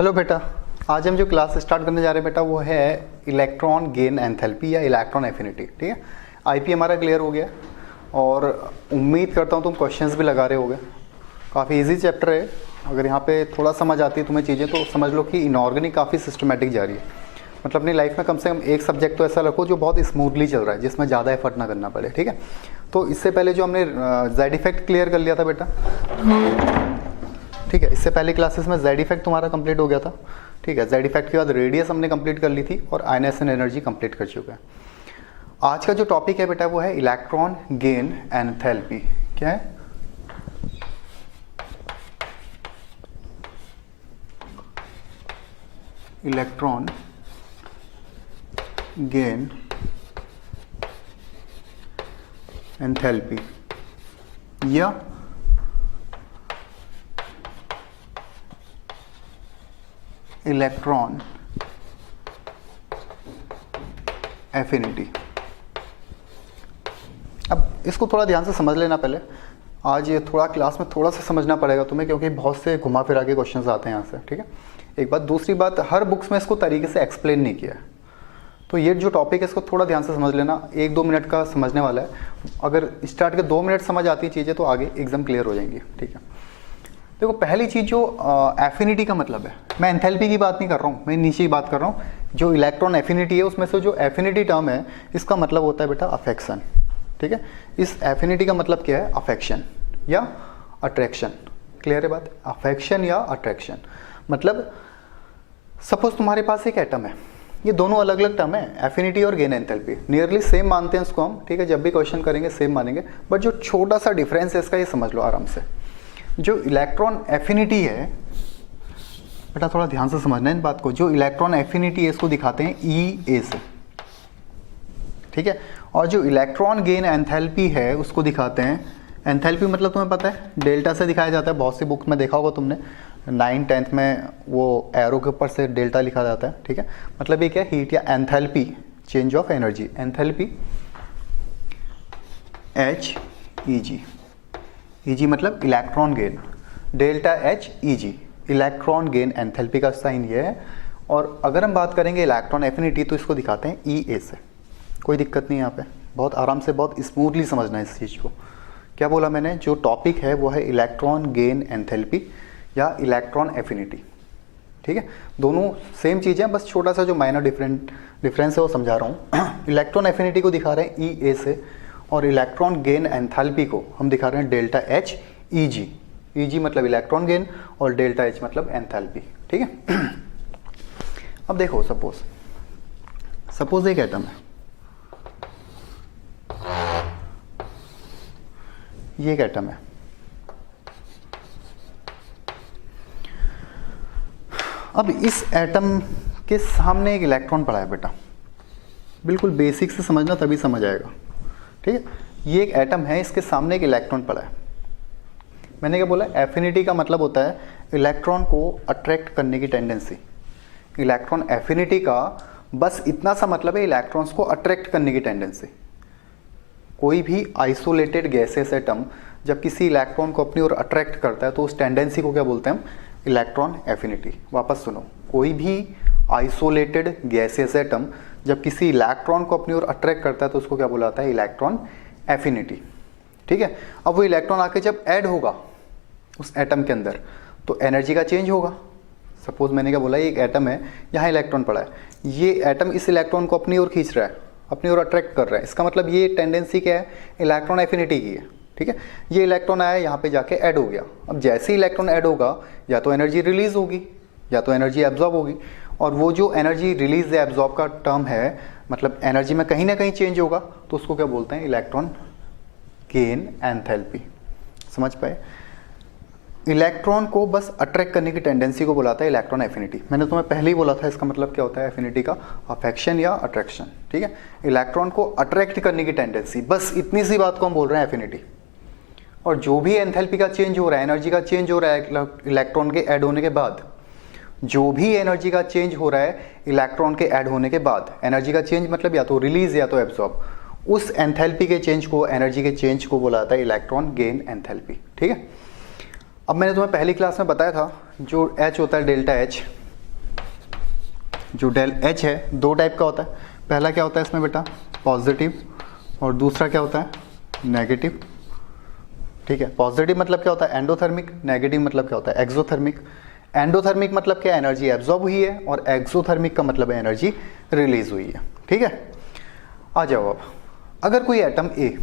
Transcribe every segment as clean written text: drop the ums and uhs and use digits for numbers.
Hello बेटा, आज हम जो क्लास स्टार्ट करने जा रहे हैं बेटा वो है इलेक्ट्रॉन गेन एंथैल्पी या इलेक्ट्रॉन एफिनिटी। ठीक है, आईपी हमारा क्लियर हो गया और उम्मीद करता हूँ तुम क्वेश्चंस भी लगा रहे होगे। काफ़ी इजी चैप्टर है। अगर यहाँ पे थोड़ा समझ आती है तुम्हें चीज़ें तो समझ लो कि इनऑर्गेनिक काफ़ी सिस्टमेटिक जा रही है। मतलब अपनी लाइफ में कम से कम एक सब्जेक्ट तो ऐसा रखो जो बहुत स्मूथली चल रहा है, जिसमें ज़्यादा एफर्ट ना करना पड़े। ठीक है, तो इससे पहले जो हमने जेड इफेक्ट क्लियर कर लिया था बेटा, ठीक है, इससे पहले क्लासेस में जेड इफेक्ट तुम्हारा कंप्लीट हो गया था। ठीक है, जेड इफेक्ट के बाद रेडियस हमने कंप्लीट कर ली थी और आयनेशन एनर्जी कंप्लीट कर चुके हैं। आज का जो टॉपिक है बेटा वो है इलेक्ट्रॉन गेन एंथैल्पी। क्या है? इलेक्ट्रॉन गेन एंथैल्पी या इलेक्ट्रॉन एफिनिटी। अब इसको थोड़ा ध्यान से समझ लेना पहले। आज ये थोड़ा क्लास में थोड़ा सा समझना पड़ेगा तुम्हें, क्योंकि बहुत से घुमा फिरा के क्वेश्चंस आते हैं यहाँ से। ठीक है, एक बात। दूसरी बात, हर बुक्स में इसको तरीके से एक्सप्लेन नहीं किया है, तो ये जो टॉपिक है इसको थोड़ा ध्यान से समझ लेना। 1-2 मिनट का समझने वाला है। अगर स्टार्ट के 2 मिनट समझ आती है चीज़ें तो आगे एकदम क्लियर हो जाएंगी। ठीक है, देखो पहली चीज़ जो एफिनिटी का मतलब है, मैं एंथैल्पी की बात नहीं कर रहा हूँ, मैं नीचे की बात कर रहा हूँ। जो इलेक्ट्रॉन एफिनिटी है उसमें से जो एफिनिटी टर्म है इसका मतलब होता है बेटा अफेक्शन। ठीक है, इस एफिनिटी का मतलब क्या है? अफेक्शन या अट्रैक्शन। क्लियर है बात? अफेक्शन या अट्रैक्शन मतलब सपोज तुम्हारे पास एक एटम है, ये दोनों अलग अलग टर्म है, एफिनिटी और गेन एंथैल्पी। नियरली सेम मानते हैं इसको हम। ठीक है, जब भी क्वेश्चन करेंगे सेम मानेंगे, बट जो छोटा सा डिफरेंस है इसका ये समझ लो आराम से। जो इलेक्ट्रॉन एफिनिटी है बेटा, थोड़ा ध्यान से समझना इन बात को। जो इलेक्ट्रॉन एफिनिटी है इसको दिखाते हैं ई ए से। ठीक है, और जो इलेक्ट्रॉन गेन एंथैल्पी है उसको दिखाते हैं, एंथैल्पी मतलब तुम्हें पता है डेल्टा से दिखाया जाता है। बहुत सी बुक में देखा होगा तुमने, 9th-10th में वो एरो के ऊपर से डेल्टा लिखा जाता है। ठीक है, मतलब ये क्या? हीट या enthalpy, change of energy. Enthalpy H E G, E G मतलब electron gain, delta H E G electron gain enthalpy का साइन ये है। और अगर हम बात करेंगे इलेक्ट्रॉन एफिनिटी तो इसको दिखाते हैं ई ए से। कोई दिक्कत नहीं यहाँ पे, बहुत आराम से बहुत स्मूथली समझना है इस चीज़ को। क्या बोला मैंने? जो टॉपिक है वो है इलेक्ट्रॉन गेन एंथैल्पी या इलेक्ट्रॉन एफिनिटी। ठीक है, दोनों सेम चीज़ें हैं, बस छोटा सा जो माइनर डिफरेंस है वो समझा रहा हूँ। इलेक्ट्रॉन एफिनिटी को दिखा रहे हैं ई ए से और इलेक्ट्रॉन गेन एंथैल्पी को हम दिखा रहे हैं delta H E G. E G मतलब इलेक्ट्रॉन गेन और डेल्टा एच मतलब एंथैल्पी। ठीक है, अब देखो सपोज एक एटम है, ये एक एटम है। अब इस एटम के सामने एक इलेक्ट्रॉन पड़ा है बेटा, बिल्कुल बेसिक से समझना तभी समझ आएगा। ठीक है, ये एक एटम है, इसके सामने एक इलेक्ट्रॉन पड़ा है। मैंने क्या बोला? एफिनिटी का मतलब होता है इलेक्ट्रॉन को अट्रैक्ट करने की टेंडेंसी। इलेक्ट्रॉन एफिनिटी का बस इतना सा मतलब है इलेक्ट्रॉन्स को अट्रैक्ट करने की टेंडेंसी। कोई भी आइसोलेटेड गैसेस एटम जब किसी इलेक्ट्रॉन को अपनी ओर अट्रैक्ट करता है तो उस टेंडेंसी को क्या बोलते हैं हम? Electron affinity. वापस सुनो, कोई भी आइसोलेटेड गैसेस एटम जब किसी इलेक्ट्रॉन को अपनी ओर अट्रैक्ट करता है तो उसको क्या बोला जाता है? Electron affinity. ठीक है, अब वो इलेक्ट्रॉन आके जब ऐड होगा उस एटम के अंदर तो एनर्जी का चेंज होगा। सपोज मैंने क्या बोला? ये एक एटम है, यहाँ इलेक्ट्रॉन पड़ा है, ये एटम इस इलेक्ट्रॉन को अपनी ओर खींच रहा है, अपनी ओर अट्रैक्ट कर रहा है। इसका मतलब ये टेंडेंसी क्या है? इलेक्ट्रॉन एफिनिटी की है। ठीक है, ये इलेक्ट्रॉन आया, यहाँ पे जाके ऐड हो गया। अब जैसे ही इलेक्ट्रॉन ऐड होगा या तो एनर्जी रिलीज होगी या तो एनर्जी एब्जॉर्ब होगी, और वो जो एनर्जी रिलीज या एब्जॉर्ब का टर्म है, मतलब एनर्जी में कहीं ना कहीं चेंज होगा, तो उसको क्या बोलते हैं? Electron gain enthalpy. समझ पाए? इलेक्ट्रॉन को बस अट्रैक्ट करने की टेंडेंसी को बुलाता है इलेक्ट्रॉन एफिनिटी। मैंने तुम्हें पहले ही बोला था इसका मतलब क्या होता है एफिनिटी का? अफेक्शन या अट्रैक्शन। ठीक है, इलेक्ट्रॉन को अट्रैक्ट करने की टेंडेंसी, बस इतनी सी बात को हम बोल रहे हैं एफिनिटी। और जो भी एंथैल्पी का चेंज हो रहा है, एनर्जी का चेंज हो रहा है इलेक्ट्रॉन के ऐड होने के बाद, जो भी एनर्जी का चेंज हो रहा है इलेक्ट्रॉन के ऐड होने के बाद, एनर्जी का चेंज मतलब या तो रिलीज या तो एब्जॉर्ब, उस एंथैल्पी के चेंज को, एनर्जी के चेंज को बोला जाता है इलेक्ट्रॉन गेन एंथैल्पी। ठीक है, अब मैंने तुम्हें पहली क्लास में बताया था जो H होता है डेल्टा H, जो डेल एच है दो टाइप का होता है। पहला क्या होता है इसमें बेटा, पॉजिटिव, और दूसरा क्या होता है, नेगेटिव। ठीक है, पॉजिटिव मतलब क्या होता है, एंडोथर्मिक, नेगेटिव मतलब क्या होता है, एक्सोथर्मिक। एंडोथर्मिक मतलब क्या, एनर्जी एब्जॉर्ब हुई है, और एक्सोथर्मिक का मतलब है एनर्जी रिलीज हुई है। ठीक है, आ जाओ अब, अगर कोई एटम ए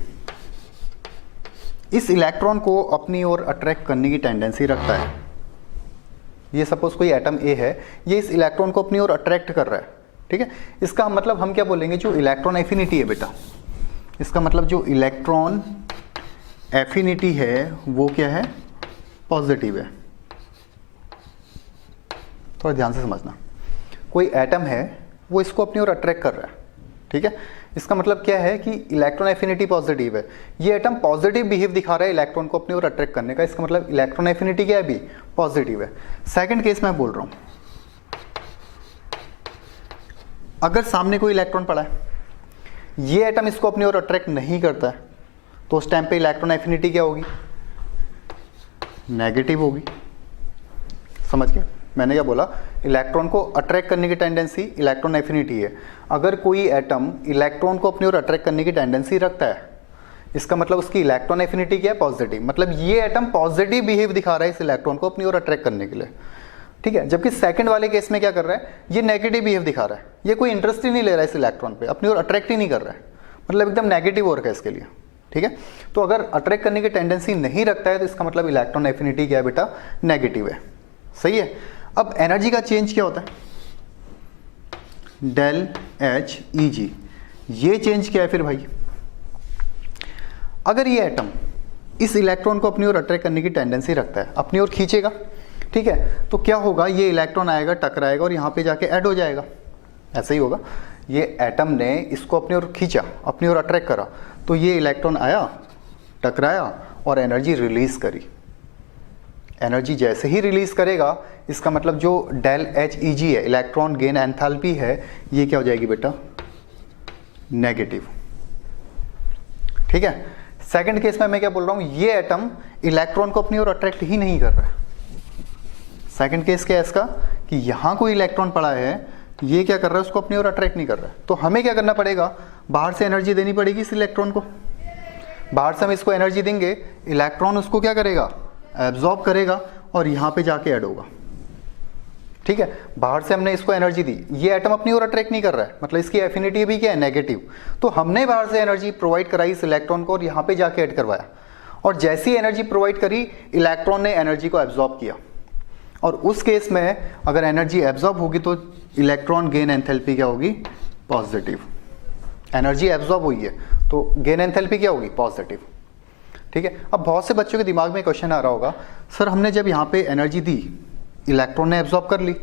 इस इलेक्ट्रॉन को अपनी ओर अट्रैक्ट करने की टेंडेंसी रखता है, ये सपोज कोई एटम ए है, ये इस इलेक्ट्रॉन को अपनी ओर अट्रैक्ट कर रहा है। ठीक है, इसका मतलब हम क्या बोलेंगे, जो इलेक्ट्रॉन एफिनिटी है बेटा, इसका मतलब जो इलेक्ट्रॉन एफिनिटी है वो क्या है, पॉजिटिव है। थोड़ा ध्यान से समझना, कोई एटम है वो इसको अपनी ओर अट्रैक्ट कर रहा है। ठीक है, इसका मतलब क्या है कि इलेक्ट्रॉन एफिनिटी पॉजिटिव है, ये एटम पॉजिटिव बिहेव दिखा रहा है इलेक्ट्रॉन को अपनी ओर अट्रैक्ट करने का, इसका मतलब इलेक्ट्रॉन एफिनिटी क्या है, भी पॉजिटिव है। सेकंड केस मैं बोल रहा हूं, अगर सामने कोई इलेक्ट्रॉन पड़ा है, ये एटम इसको अपनी ओर अट्रैक्ट नहीं करता है, तो उस टाइम पे इलेक्ट्रॉन एफिनिटी क्या होगी, नेगेटिव होगी। समझ गए मैंने क्या बोला, इलेक्ट्रॉन को अट्रैक्ट करने की टेंडेंसी इलेक्ट्रॉन एफिनिटी है। अगर कोई एटम इलेक्ट्रॉन को अपनी ओर अट्रैक्ट करने की टेंडेंसी रखता है, इसका मतलब उसकी इलेक्ट्रॉन एफिनिटी क्या है, पॉजिटिव। मतलब ये एटम पॉजिटिव बिहेव दिखा रहा है इस इलेक्ट्रॉन को अपनी ओर अट्रैक्ट करने के लिए। ठीक है, जबकि सेकंड वाले केस में क्या कर रहा है, ये नेगेटिव बिहेव दिखा रहा है, ये कोई इंटरेस्ट ही नहीं ले रहा है इस इलेक्ट्रॉन पे, अपनी ओर अट्रैक्ट ही नहीं कर रहा है, मतलब एकदम नेगेटिव हो रखा है इसके लिए। ठीक है, तो अगर अट्रैक्ट करने की टेंडेंसी नहीं रखता है तो इसका मतलब इलेक्ट्रॉन एफिनिटी क्या है बेटा, नेगेटिव है। सही है, अब एनर्जी का चेंज क्या होता है, डेल एच ई जी, ये चेंज क्या है फिर भाई, अगर ये एटम इस इलेक्ट्रॉन को अपनी ओर अट्रैक्ट करने की टेंडेंसी रखता है, अपनी ओर खींचेगा, ठीक है, तो क्या होगा, ये इलेक्ट्रॉन आएगा, टकराएगा और यहाँ पे जाके ऐड हो जाएगा। ऐसा ही होगा, ये एटम ने इसको अपनी ओर खींचा, अपनी ओर अट्रैक्ट करा, तो ये इलेक्ट्रॉन आया, टकराया और एनर्जी रिलीज करी। एनर्जी जैसे ही रिलीज करेगा, इसका मतलब जो डेल एच ई जी है, इलेक्ट्रॉन गेन एंथैल्पी है, ये क्या हो जाएगी बेटा, नेगेटिव। ठीक है, सेकंड केस में मैं क्या बोल रहा हूं, ये एटम इलेक्ट्रॉन को अपनी ओर अट्रैक्ट ही नहीं कर रहा है। सेकंड केस क्या है इसका, कि यहां कोई इलेक्ट्रॉन पड़ा है, ये क्या कर रहा है, उसको अपनी ओर अट्रैक्ट नहीं कर रहा है, तो हमें क्या करना पड़ेगा, बाहर से एनर्जी देनी पड़ेगी इस इलेक्ट्रॉन को। बाहर से हम इसको एनर्जी देंगे, इलेक्ट्रॉन उसको क्या करेगा, एब्जॉर्ब करेगा और यहाँ पे जाके ऐड होगा। ठीक है, बाहर से हमने इसको एनर्जी दी, ये एटम अपनी ओर अट्रैक्ट नहीं कर रहा है, मतलब इसकी एफिनिटी भी क्या है, नेगेटिव। तो हमने बाहर से एनर्जी प्रोवाइड कराई इस इलेक्ट्रॉन को और यहाँ पे जाके ऐड करवाया, और जैसी एनर्जी प्रोवाइड करी, इलेक्ट्रॉन ने एनर्जी को एब्जॉर्ब किया, और उस केस में अगर एनर्जी एब्जॉर्ब होगी तो इलेक्ट्रॉन गेन एंथैल्पी क्या होगी, पॉजिटिव। एनर्जी एब्जॉर्ब हुई है तो गेन एंथैल्पी क्या होगी, पॉजिटिव। ठीक है, अब बहुत से बच्चों के दिमाग में क्वेश्चन आ रहा होगा, सर हमने जब यहाँ पे एनर्जी दी, इलेक्ट्रॉन ने एब्जॉर्ब कर ली,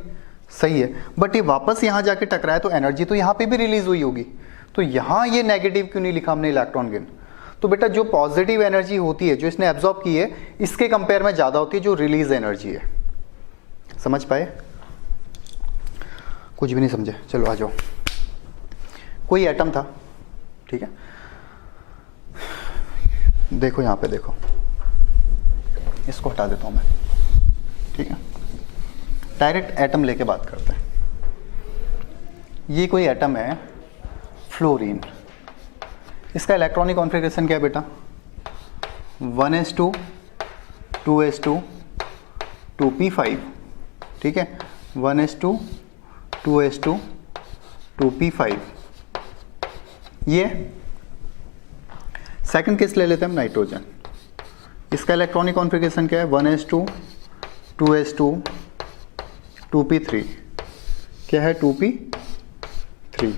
सही है, बट ये वापस यहाँ जाके टकराया तो एनर्जी तो यहाँ पे भी रिलीज हुई होगी, तो यहाँ ये नेगेटिव क्यों नहीं लिखा हमने इलेक्ट्रॉन गेन। तो बेटा जो पॉजिटिव एनर्जी होती है, जो इसने एब्जॉर्ब की है, इसके कंपेयर में ज़्यादा होती है जो रिलीज एनर्जी है। समझ पाए, कुछ भी नहीं समझे, चलो आ जाओ। कोई एटम था, ठीक है, देखो यहाँ पे देखो, इसको हटा देता हूँ मैं, ठीक है, डायरेक्ट एटम लेके बात करते हैं। ये कोई एटम है फ्लोरीन, इसका इलेक्ट्रॉनिक कॉन्फ़िगरेशन क्या है बेटा, 1s2 2s2 2p5, ठीक है, 1s2 2s2 2p5। ये सेकंड केस ले लेते हैं हम, नाइट्रोजन, इसका इलेक्ट्रॉनिक कॉन्फ़िगरेशन क्या है, 1s2 2s2 2p3, क्या है, 2p3।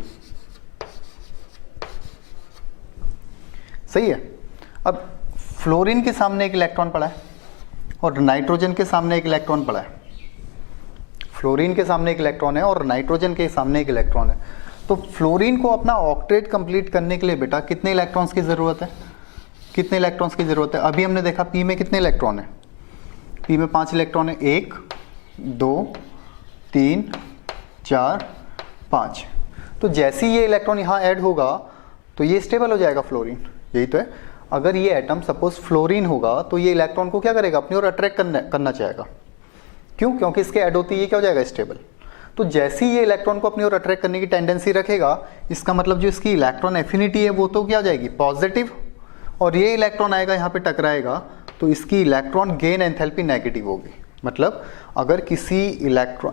सही है, अब फ्लोरीन के सामने एक इलेक्ट्रॉन पड़ा है और नाइट्रोजन के सामने एक इलेक्ट्रॉन पड़ा है। फ्लोरीन के सामने एक इलेक्ट्रॉन है और नाइट्रोजन के सामने एक इलेक्ट्रॉन है। तो फ्लोरीन को अपना ऑक्टेट कंप्लीट करने के लिए बेटा कितने इलेक्ट्रॉन्स की ज़रूरत है, कितने इलेक्ट्रॉन्स की ज़रूरत है। अभी हमने देखा पी में कितने इलेक्ट्रॉन है, पी में 5 इलेक्ट्रॉन है, 1 2 3 4 5। तो जैसे ही ये इलेक्ट्रॉन यहाँ ऐड होगा तो ये स्टेबल हो जाएगा फ्लोरीन, यही तो है। अगर ये एटम सपोज फ्लोरीन होगा तो ये इलेक्ट्रॉन को क्या करेगा, अपनी ओर अट्रैक्ट करना चाहेगा। क्यों, क्योंकि इसके ऐड होती है ये क्या हो जाएगा, स्टेबल। तो जैसे ही ये इलेक्ट्रॉन को अपनी ओर अट्रैक्ट करने की टेंडेंसी रखेगा, इसका मतलब जो इसकी इलेक्ट्रॉन एफिनिटी है वो तो क्या हो जाएगी, पॉजिटिव, और ये इलेक्ट्रॉन आएगा यहाँ पे टकराएगा तो इसकी इलेक्ट्रॉन गेन एंथैल्पी नेगेटिव होगी। मतलब अगर किसी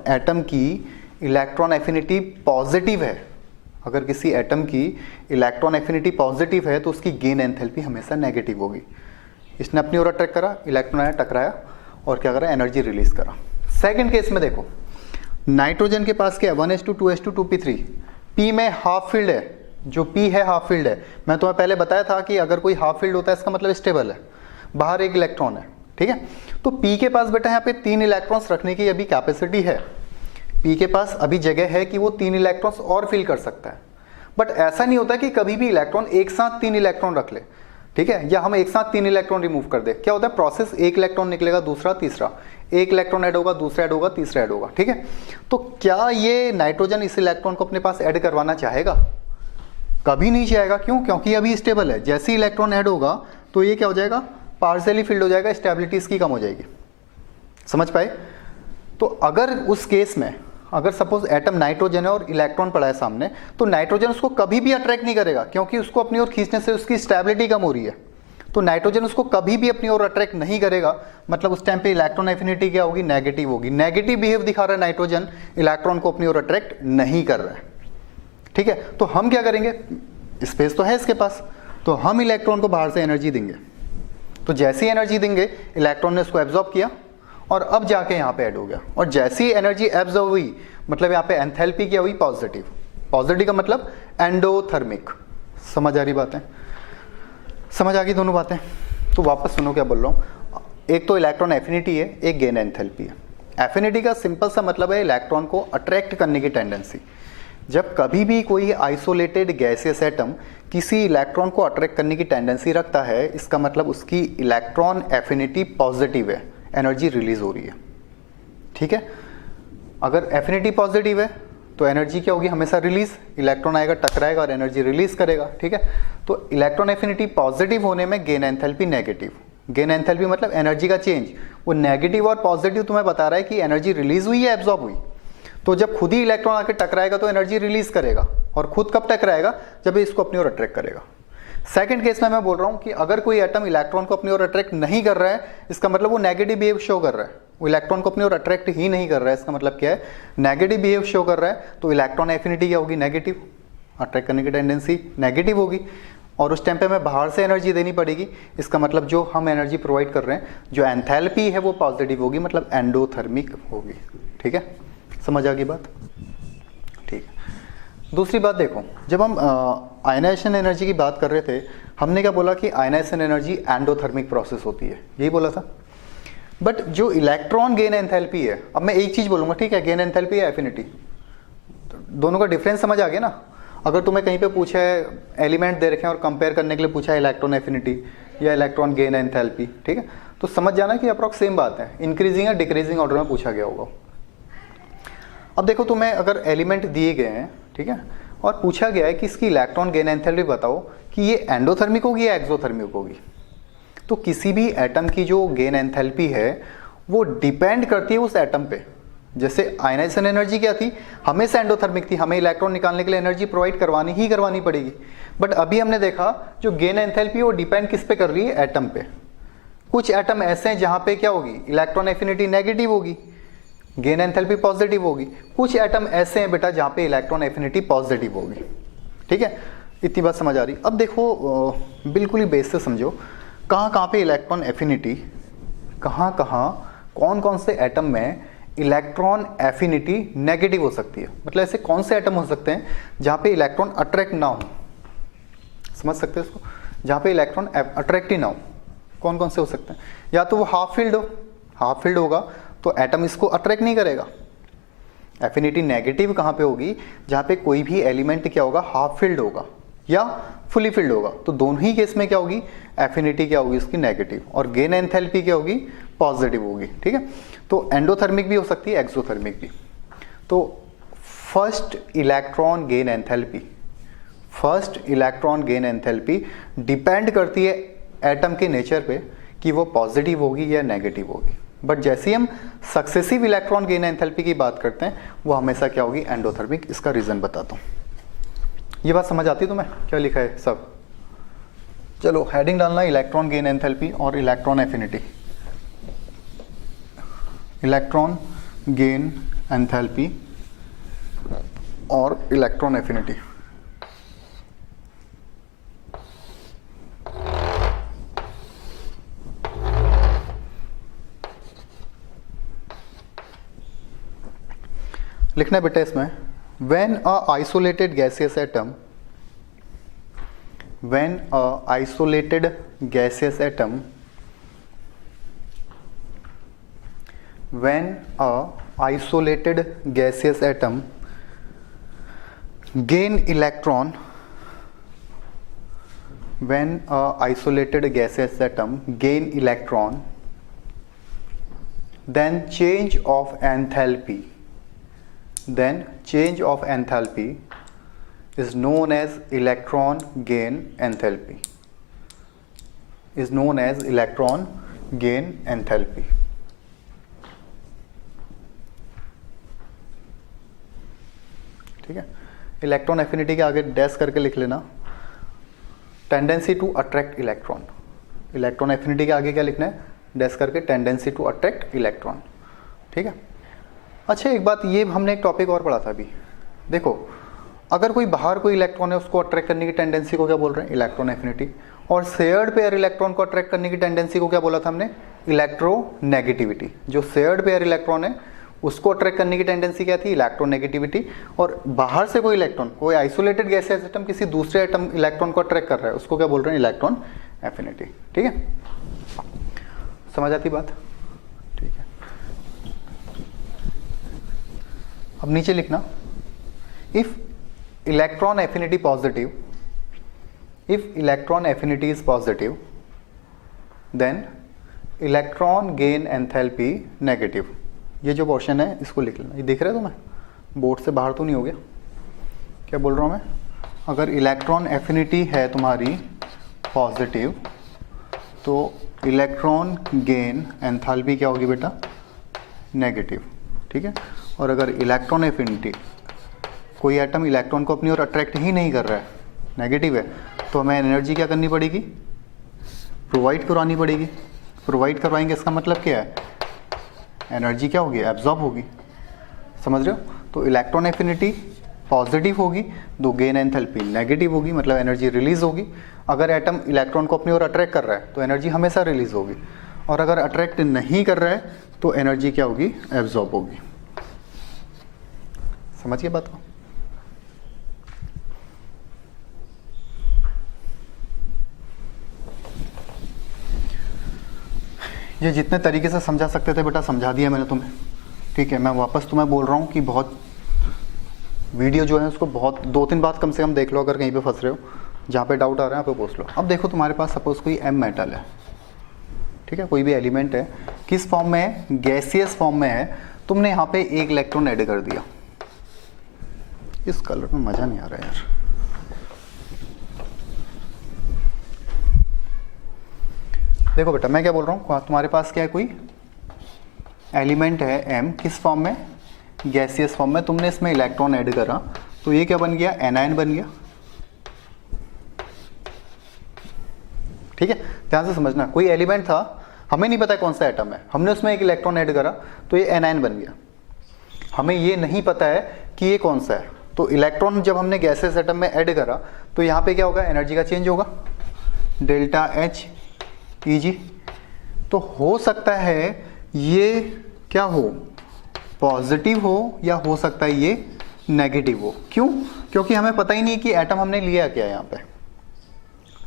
एटम की इलेक्ट्रॉन एफिनिटी पॉजिटिव है, अगर किसी एटम की इलेक्ट्रॉन एफिनिटी पॉजिटिव है तो उसकी गेन एंथैल्पी हमेशा नेगेटिव होगी। इसने अपनी ओर अट्रैक्ट करा, इलेक्ट्रॉन आया, टकराया और क्या करा, एनर्जी रिलीज करा। सेकंड केस में देखो, नाइट्रोजन के पास क्या है, 1s2 2s2 2p3, p में हाफ फील्ड है, जो p है हाफ फील्ड है। मैं तुम्हें पहले बताया था कि अगर कोई हाफ फील्ड होता है इसका मतलब स्टेबल है, बाहर एक इलेक्ट्रॉन है, ठीक है। तो p के पास बेटा यहाँ पे 3 इलेक्ट्रॉन्स रखने की अभी कैपेसिटी है, p के पास अभी जगह है कि वो 3 इलेक्ट्रॉन्स और फिल कर सकता है। बट ऐसा नहीं होता कि कभी भी इलेक्ट्रॉन एक साथ 3 इलेक्ट्रॉन रख ले, ठीक है, या हम एक साथ 3 इलेक्ट्रॉन रिमूव कर दे। क्या होता है, प्रोसेस, एक इलेक्ट्रॉन निकलेगा, दूसरा, तीसरा, एक इलेक्ट्रॉन ऐड होगा, दूसरा ऐड होगा, तीसरा ऐड होगा, ठीक है। तो क्या ये नाइट्रोजन इस इलेक्ट्रॉन को अपने पास ऐड करवाना चाहेगा? कभी नहीं चाहेगा। क्यों? क्योंकि अभी स्टेबल है। जैसे ही इलेक्ट्रॉन ऐड होगा तो ये क्या हो जाएगा, पार्शियली फिल्ड हो जाएगा, स्टेबिलिटी इसकी कम हो जाएगी। समझ पाए? तो अगर उस केस में अगर सपोज एटम नाइट्रोजन है और इलेक्ट्रॉन पड़ा है सामने, तो नाइट्रोजन उसको कभी भी अट्रैक्ट नहीं करेगा, क्योंकि उसको अपनी ओर खींचने से उसकी स्टेबिलिटी कम हो रही है। तो नाइट्रोजन उसको कभी भी अपनी ओर अट्रैक्ट नहीं करेगा। मतलब उस टाइम पे इलेक्ट्रॉन एफिनिटी क्या होगी, नेगेटिव होगी। नेगेटिव बिहेव दिखा रहा है नाइट्रोजन, इलेक्ट्रॉन को अपनी ओर अट्रैक्ट नहीं कर रहा है, ठीक है। तो हम क्या करेंगे, स्पेस तो है इसके पास, तो हम इलेक्ट्रॉन को बाहर से एनर्जी देंगे। तो जैसी एनर्जी देंगे, इलेक्ट्रॉन ने उसको एब्जॉर्ब किया और अब जाके यहाँ पे ऐड हो गया। और जैसी एनर्जी एब्जॉर्ब हुई, मतलब यहाँ पे एंथैल्पी क्या हुई, पॉजिटिव। पॉजिटिव का मतलब एंडोथर्मिक। समझ आ रही बातें? समझ आ गई दोनों बातें? तो वापस सुनो क्या बोल रहा हूँ। एक तो इलेक्ट्रॉन एफिनिटी है, एक गेन एंथैल्पी है। एफिनिटी का सिंपल सा मतलब है इलेक्ट्रॉन को अट्रैक्ट करने की टेंडेंसी। जब कभी भी कोई आइसोलेटेड गैसियस एटम किसी इलेक्ट्रॉन को अट्रैक्ट करने की टेंडेंसी रखता है, इसका मतलब उसकी इलेक्ट्रॉन एफिनिटी पॉजिटिव है, एनर्जी रिलीज हो रही है, ठीक है। अगर एफिनिटी पॉजिटिव है तो एनर्जी क्या होगी, हमेशा रिलीज। इलेक्ट्रॉन आएगा, टकराएगा और एनर्जी रिलीज करेगा, ठीक है। तो इलेक्ट्रॉन एफिनिटी पॉजिटिव होने में gain enthalpy negative. Gain enthalpy मतलब एनर्जी का चेंज। वो नेगेटिव और पॉजिटिव तुम्हें बता रहा है कि एनर्जी रिलीज हुई या एब्जॉर्ब हुई। तो जब खुद ही इलेक्ट्रॉन आके टकराएगा तो एनर्जी रिलीज करेगा, और खुद कब टकराएगा, जब इसको अपनी ओर अट्रैक्ट करेगा। सेकंड केस में मैं बोल रहा हूं कि अगर कोई एटम इलेक्ट्रॉन को अपनी ओर अट्रैक्ट नहीं कर रहा है, इसका मतलब वो नेगेटिव बिहेव शो कर रहा है। वो इलेक्ट्रॉन को अपनी ओर अट्रैक्ट ही नहीं कर रहा है, इसका मतलब क्या है, नेगेटिव बिहेव शो कर रहा है। तो इलेक्ट्रॉन एफिनिटी क्या होगी, नेगेटिव। अट्रैक्ट करने की टेंडेंसी नेगेटिव होगी, और उस टाइम पे हमें बाहर से एनर्जी देनी पड़ेगी। इसका मतलब जो हम एनर्जी प्रोवाइड कर रहे हैं, जो एंथैल्पी है वो पॉजिटिव होगी, मतलब एंडोथर्मिक होगी, ठीक है। समझ आ गई बात? ठीक है। दूसरी बात देखो, जब हम आयनाइजेशन एनर्जी की बात कर रहे थे, हमने क्या बोला कि आयनाइजेशन एनर्जी एंडोथर्मिक प्रोसेस होती है, यही बोला था। बट जो इलेक्ट्रॉन गेन एंथैल्पी है, अब मैं एक चीज बोलूंगा, ठीक है, गेन एंथैल्पी या एफिनिटी, दोनों का डिफरेंस समझ आ गया ना। अगर तुम्हें कहीं पे पूछा है, एलिमेंट दे रखे हैं और कंपेयर करने के लिए पूछा है इलेक्ट्रॉन एफिनिटी या इलेक्ट्रॉन गेन एंथैल्पी, ठीक है, तो समझ जाना कि अप्रॉक्स सेम बात है। इंक्रीजिंग या डिक्रीजिंग ऑर्डर में पूछा गया होगा। अब देखो, तुम्हें अगर एलिमेंट दिए गए हैं, ठीक है, और पूछा गया है कि इसकी इलेक्ट्रॉन गेन एंथैल्पी बताओ कि ये एंडोथर्मिक होगी या एक्सोथर्मिक होगी, तो किसी भी एटम की जो गेन एंथैल्पी है वो डिपेंड करती है उस एटम पे। जैसे आयनाइजेशन एनर्जी क्या थी, हमेशा एंडोथर्मिक थी, हमें इलेक्ट्रॉन निकालने के लिए एनर्जी प्रोवाइड करवानी पड़ेगी। बट अभी हमने देखा जो गेन एंथैल्पी वो डिपेंड किस पे कर रही है, एटम पे। कुछ एटम ऐसे हैं जहां पे क्या होगी, इलेक्ट्रॉन एफिनिटी नेगेटिव होगी, गेन एंथैल्पी पॉजिटिव होगी। कुछ एटम ऐसे हैं बेटा जहां पे इलेक्ट्रॉन एफिनिटी पॉजिटिव होगी, ठीक है। इतनी बात समझ आ रही। अब देखो बिल्कुल ही बेस से समझो, कहाँ पे इलेक्ट्रॉन एफिनिटी, कौन कौन से एटम में इलेक्ट्रॉन एफिनिटी नेगेटिव हो सकती है। मतलब ऐसे कौन से एटम हो सकते हैं जहाँ पे इलेक्ट्रॉन अट्रैक्ट ना हो, समझ सकते हैं इसको, जहाँ पे इलेक्ट्रॉन अट्रैक्ट ही ना हो। कौन कौन से हो सकते हैं? या तो वो हाफ फील्ड हो, हाफ फील्ड होगा तो एटम इसको अट्रैक्ट नहीं करेगा। एफिनिटी नेगेटिव कहाँ पे होगी, जहाँ पे कोई भी एलिमेंट क्या होगा, हाफ फील्ड होगा या फुली फील्ड होगा। तो दोनों ही केस में क्या होगी, एफिनिटी क्या होगी उसकी नेगेटिव, और गेन एंथैल्पी क्या होगी, पॉजिटिव होगी, ठीक है। तो एंडोथर्मिक भी हो सकती है, एक्सोथर्मिक भी। तो first electron gain enthalpy depend करती है एटम के नेचर पे कि वो पॉजिटिव होगी या नेगेटिव होगी। बट जैसे ही हम सक्सेसिव इलेक्ट्रॉन गेन एंथैल्पी की बात करते हैं वो हमेशा क्या होगी, एंडोथर्मिक। इसका रीज़न बताता हूँ। ये बात समझ आती है तुम्हें, क्या लिखा है सब? चलो हेडिंग डालना इलेक्ट्रॉन गेन एंथैल्पी और electron affinity. Electron gain enthalpy और इलेक्ट्रॉन एफिनिटी। लिखना है बेटा इसमें, when a isolated gaseous atom when a isolated gaseous atom when a isolated gaseous atom gain electron when a isolated gaseous atom gain electron, then change of enthalpy is known as electron gain enthalpy, is known as electron gain enthalpy। ठीक है, electron affinity के आगे dash करके लिख लेना, tendency to attract electron. Electron affinity के आगे क्या लिखना है, डैश करके टेंडेंसी टू अट्रैक्ट इलेक्ट्रॉन। ठीक है। अच्छा एक बात, ये हमने एक टॉपिक और पढ़ा था अभी। देखो अगर कोई बाहर कोई इलेक्ट्रॉन है उसको अट्रैक्ट करने की टेंडेंसी को क्या बोल रहे हैं, इलेक्ट्रॉन एफिनिटी। और शेयर्ड पेयर इलेक्ट्रॉन को अट्रैक्ट करने की टेंडेंसी को क्या बोला था हमने, इलेक्ट्रोनेगेटिविटी। जो शेयर्ड पेयर इलेक्ट्रॉन है उसको अट्रैक्ट करने की टेंडेंसी क्या थी, इलेक्ट्रोनेगेटिविटी। और बाहर से कोई इलेक्ट्रॉन, कोई आइसोलेटेड गैसियस एटम किसी दूसरे एटम इलेक्ट्रॉन को अट्रैक्ट कर रहा है उसको क्या बोल रहे हैं, इलेक्ट्रॉन एफिनिटी। ठीक है, समझ आती बात? ठीक है, अब नीचे लिखना, if electron affinity positive, if electron affinity is positive then electron gain enthalpy negative। ये जो पोर्शन है इसको लिख लेना, ये दिख रहा है तुम्हें, बोर्ड से बाहर तो नहीं हो गया? क्या बोल रहा हूँ मैं, अगर इलेक्ट्रॉन एफिनिटी है तुम्हारी पॉजिटिव तो इलेक्ट्रॉन गेन एंथैल्पी क्या होगी बेटा, नेगेटिव। ठीक है, और अगर इलेक्ट्रॉन एफिनिटी, कोई एटम इलेक्ट्रॉन को अपनी ओर अट्रैक्ट ही नहीं कर रहा है, नेगेटिव है, तो हमें एनर्जी क्या करनी पड़ेगी, प्रोवाइड करवानी पड़ेगी। प्रोवाइड करवाएंगे इसका मतलब क्या है, एनर्जी क्या होगी, एब्जॉर्ब होगी। समझ रहे हो? तो इलेक्ट्रॉन एफिनिटी पॉजिटिव होगी तो गेन एंथैल्पी नेगेटिव होगी, मतलब एनर्जी रिलीज होगी। अगर एटम इलेक्ट्रॉन को अपनी ओर अट्रैक्ट कर रहा है तो एनर्जी हमेशा रिलीज होगी, और अगर अट्रैक्ट नहीं कर रहा है तो एनर्जी क्या होगी, एब्जॉर्ब होगी। समझिए बात को? ये जितने तरीके से समझा सकते थे बेटा समझा दिया मैंने तुम्हें। ठीक है, मैं वापस तुम्हें बोल रहा हूँ कि बहुत वीडियो जो है उसको बहुत 2-3 बात कम से कम देख लो, अगर कहीं पे फंस रहे हो, जहाँ पे डाउट आ रहा है यहाँ पे पूछ लो। अब देखो तुम्हारे पास सपोज कोई एम मेटल है, ठीक है, कोई भी एलिमेंट है, किस फॉर्म में है, गैसियस फॉर्म में है, तुमने यहाँ पे एक इलेक्ट्रॉन ऐड कर दिया। इस कलर में मज़ा नहीं आ रहा यार। देखो बेटा मैं क्या बोल रहा हूँ, तुम्हारे पास क्या है, कोई एलिमेंट है एम, किस फॉर्म में, गैसियस फॉर्म में, तुमने इसमें इलेक्ट्रॉन ऐड करा तो ये क्या बन गया, एनायन बन गया। ठीक है, ध्यान से समझना, कोई एलिमेंट था, हमें नहीं पता कौन सा एटम है, हमने उसमें एक इलेक्ट्रॉन ऐड करा तो ये एनायन बन गया। हमें ये नहीं पता है कि ये कौन सा है, तो इलेक्ट्रॉन जब हमने गैसियस एटम में ऐड करा तो यहाँ पे क्या होगा, एनर्जी का चेंज होगा, डेल्टा एच ई जी। तो हो सकता है ये क्या हो, पॉजिटिव हो, या हो सकता है ये नेगेटिव हो। क्यों? क्योंकि हमें पता ही नहीं कि एटम हमने लिया क्या है यहाँ पे।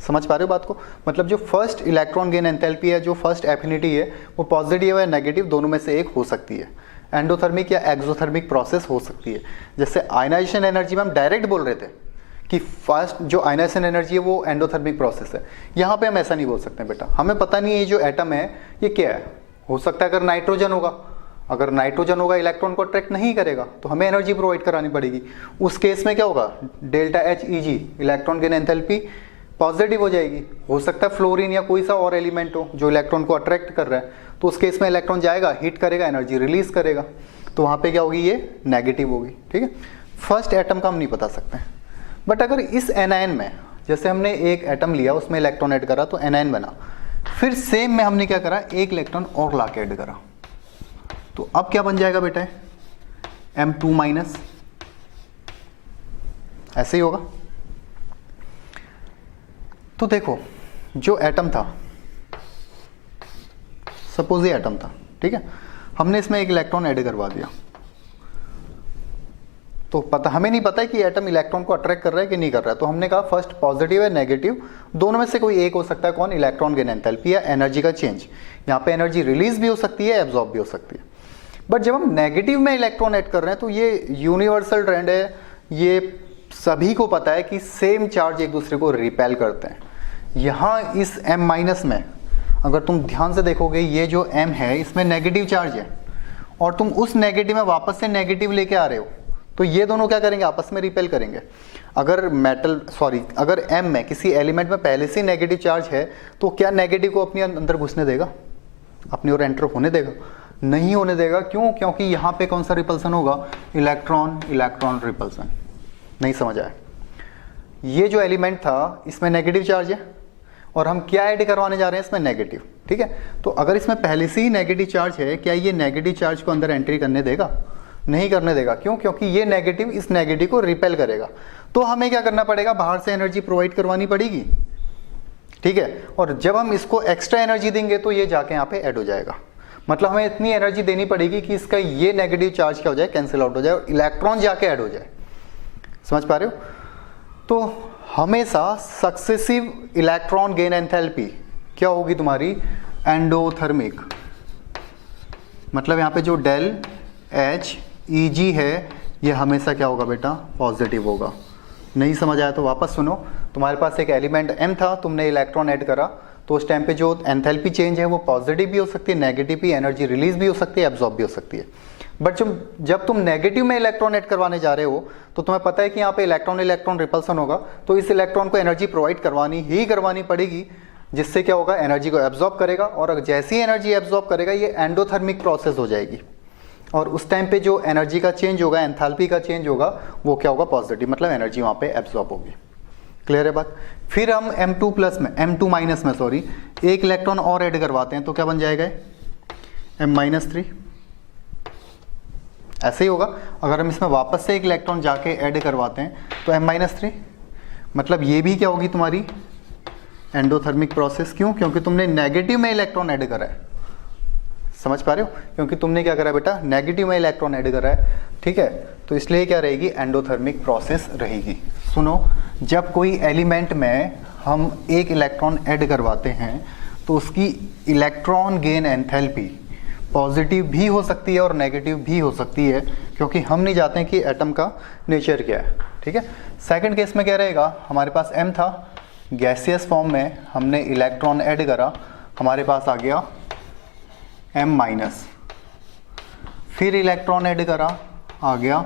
समझ पा रहे हो बात को? मतलब जो फर्स्ट इलेक्ट्रॉन गेन एंथैल्पी है, जो फर्स्ट एफिनिटी है, वो पॉजिटिव या नेगेटिव दोनों में से एक हो सकती है। एंडोथर्मिक या एक्सोथर्मिक प्रोसेस हो सकती है। जैसे आयनाइजेशन एनर्जी में हम डायरेक्ट बोल रहे थे कि फर्स्ट जो आयनाइजेशन एनर्जी है वो एंडोथर्मिक प्रोसेस है, यहाँ पे हम ऐसा नहीं बोल सकते बेटा। हमें पता नहीं है ये जो एटम है ये क्या है, हो सकता है अगर नाइट्रोजन होगा, अगर नाइट्रोजन होगा इलेक्ट्रॉन को अट्रैक्ट नहीं करेगा तो हमें एनर्जी प्रोवाइड करानी पड़ेगी। उस केस में क्या होगा, delta H E G, electron gain enthalpy positive हो जाएगी। हो सकता है फ्लोरीन या कोई सा और एलिमेंट हो जो इलेक्ट्रॉन को अट्रैक्ट कर रहा है, तो तो उस केस में इलेक्ट्रॉन जाएगा, हीट करेगा, एनर्जी रिलीज करेगा, तो वहाँ पे क्या होगी, ये नेगेटिव होगी। ठीक है, फर्स्ट एटम का हम नहीं बता सकते, बट अगर इस एनायन में जैसे हमने एक एटम लिया, उसमें इलेक्ट्रॉन ऐड करा तो एनायन बना, फिर सेम में हमने क्या करा, एक इलेक्ट्रॉन और ला के ऐड करा, तो अब क्या बन जाएगा बेटा, M2 माइनस, ऐसे ही होगा। तो देखो जो एटम था, सपोज ये एटम था, ठीक है, हमने इसमें एक इलेक्ट्रॉन ऐड करवा दिया, तो पता हमें नहीं पता है कि एटम इलेक्ट्रॉन को अट्रैक्ट कर रहा है कि नहीं कर रहा है, तो हमने कहा फर्स्ट पॉजिटिव है नेगेटिव, दोनों में से कोई एक हो सकता है, कौन, इलेक्ट्रॉन गेन एंथैल्पी या एनर्जी का चेंज। यहाँ पे एनर्जी रिलीज भी हो सकती है, एब्जॉर्ब भी हो सकती है। बट जब हम नेगेटिव में इलेक्ट्रॉन ऐड कर रहे हैं तो ये यूनिवर्सल ट्रेंड है, ये सभी को पता है कि सेम चार्ज एक दूसरे को रिपेल करते हैं। यहाँ इस M माइनस में अगर तुम ध्यान से देखोगे, ये जो M है इसमें नेगेटिव चार्ज है, और तुम उस नेगेटिव में वापस से नेगेटिव लेके आ रहे हो, तो ये दोनों क्या करेंगे, आपस में रिपेल करेंगे। अगर अगर M में किसी एलिमेंट में पहले से नेगेटिव चार्ज है, तो क्या नेगेटिव को अपने अंदर घुसने देगा, अपनी ओर एंटर होने देगा, नहीं होने देगा। क्यों, क्योंकि यहाँ पे कौन सा रिपल्सन होगा, इलेक्ट्रॉन इलेक्ट्रॉन रिपल्सन। नहीं समझ आया, ये जो एलिमेंट था इसमें नेगेटिव चार्ज है और हम क्या ऐड करवाने जा रहे हैं इसमें, नेगेटिव। ठीक है, तो अगर इसमें पहले से ही नेगेटिव चार्ज है, क्या ये नेगेटिव चार्ज को अंदर एंट्री करने देगा, नहीं करने देगा। क्यों, क्योंकि ये नेगेटिव इस नेगेटिव को रिपेल करेगा, तो हमें क्या करना पड़ेगा, बाहर से एनर्जी प्रोवाइड करवानी पड़ेगी। ठीक है, और जब हम इसको एक्स्ट्रा एनर्जी देंगे तो ये जाके यहाँ पे ऐड हो जाएगा, मतलब हमें इतनी एनर्जी देनी पड़ेगी कि इसका ये नेगेटिव चार्ज क्या हो जाए, कैंसिल आउट हो जाए और इलेक्ट्रॉन जाके ऐड हो जाए। समझ पा रहे हो। तो हमेशा सक्सेसिव इलेक्ट्रॉन गेन एंथैल्पी क्या होगी तुम्हारी, एंडोथर्मिक। मतलब यहाँ पे जो डेल एच ई जी है ये हमेशा क्या होगा बेटा, पॉजिटिव होगा। नहीं समझ आया तो वापस सुनो। तुम्हारे पास एक एलिमेंट M था, तुमने इलेक्ट्रॉन ऐड करा, तो उस टाइम पे जो एंथैल्पी चेंज है वो पॉजिटिव भी हो सकती है, नेगेटिव भी, एनर्जी रिलीज भी हो सकती है, एब्जॉर्ब भी हो सकती है। बट जब तुम नेगेटिव में इलेक्ट्रॉन ऐड करवाने जा रहे हो तो तुम्हें पता है कि यहाँ पे इलेक्ट्रॉन इलेक्ट्रॉन रिपल्सन होगा, तो इस इलेक्ट्रॉन को एनर्जी प्रोवाइड करवानी पड़ेगी, जिससे क्या होगा, एनर्जी को एब्जॉर्ब करेगा, और जैसी एनर्जी एब्जॉर्ब करेगा ये एंडोथर्मिक प्रोसेस हो जाएगी, और उस टाइम पे जो एनर्जी का चेंज होगा, एंथैल्पी का चेंज होगा, वो क्या होगा, पॉजिटिव, मतलब एनर्जी वहाँ पे एब्जॉर्ब होगी। क्लियर है बात। फिर हम M2 माइनस में एक इलेक्ट्रॉन और ऐड करवाते हैं, तो क्या बन जाएगा, M-3। ऐसे ही होगा। अगर हम इसमें वापस से एक इलेक्ट्रॉन जाके ऐड करवाते हैं तो M-3, मतलब ये भी क्या होगी तुम्हारी एंडोथर्मिक प्रोसेस। क्यों, क्योंकि तुमने नेगेटिव में इलेक्ट्रॉन ऐड करा है। समझ पा रहे हो, क्योंकि तुमने क्या करा है बेटा, नेगेटिव में इलेक्ट्रॉन ऐड करा है। ठीक है, तो इसलिए क्या रहेगी, एंडोथर्मिक प्रोसेस रहेगी। सुनो, जब कोई एलिमेंट में हम एक इलेक्ट्रॉन ऐड करवाते हैं तो उसकी इलेक्ट्रॉन गेन एंथैल्पी पॉजिटिव भी हो सकती है और नेगेटिव भी हो सकती है, क्योंकि हम नहीं जानते कि एटम का नेचर क्या है। ठीक है, सेकंड केस में क्या रहेगा, हमारे पास M था, गैसियस फॉर्म में हमने इलेक्ट्रॉन ऐड करा, हमारे पास आ गया M-, फिर इलेक्ट्रॉन ऐड करा, आ गया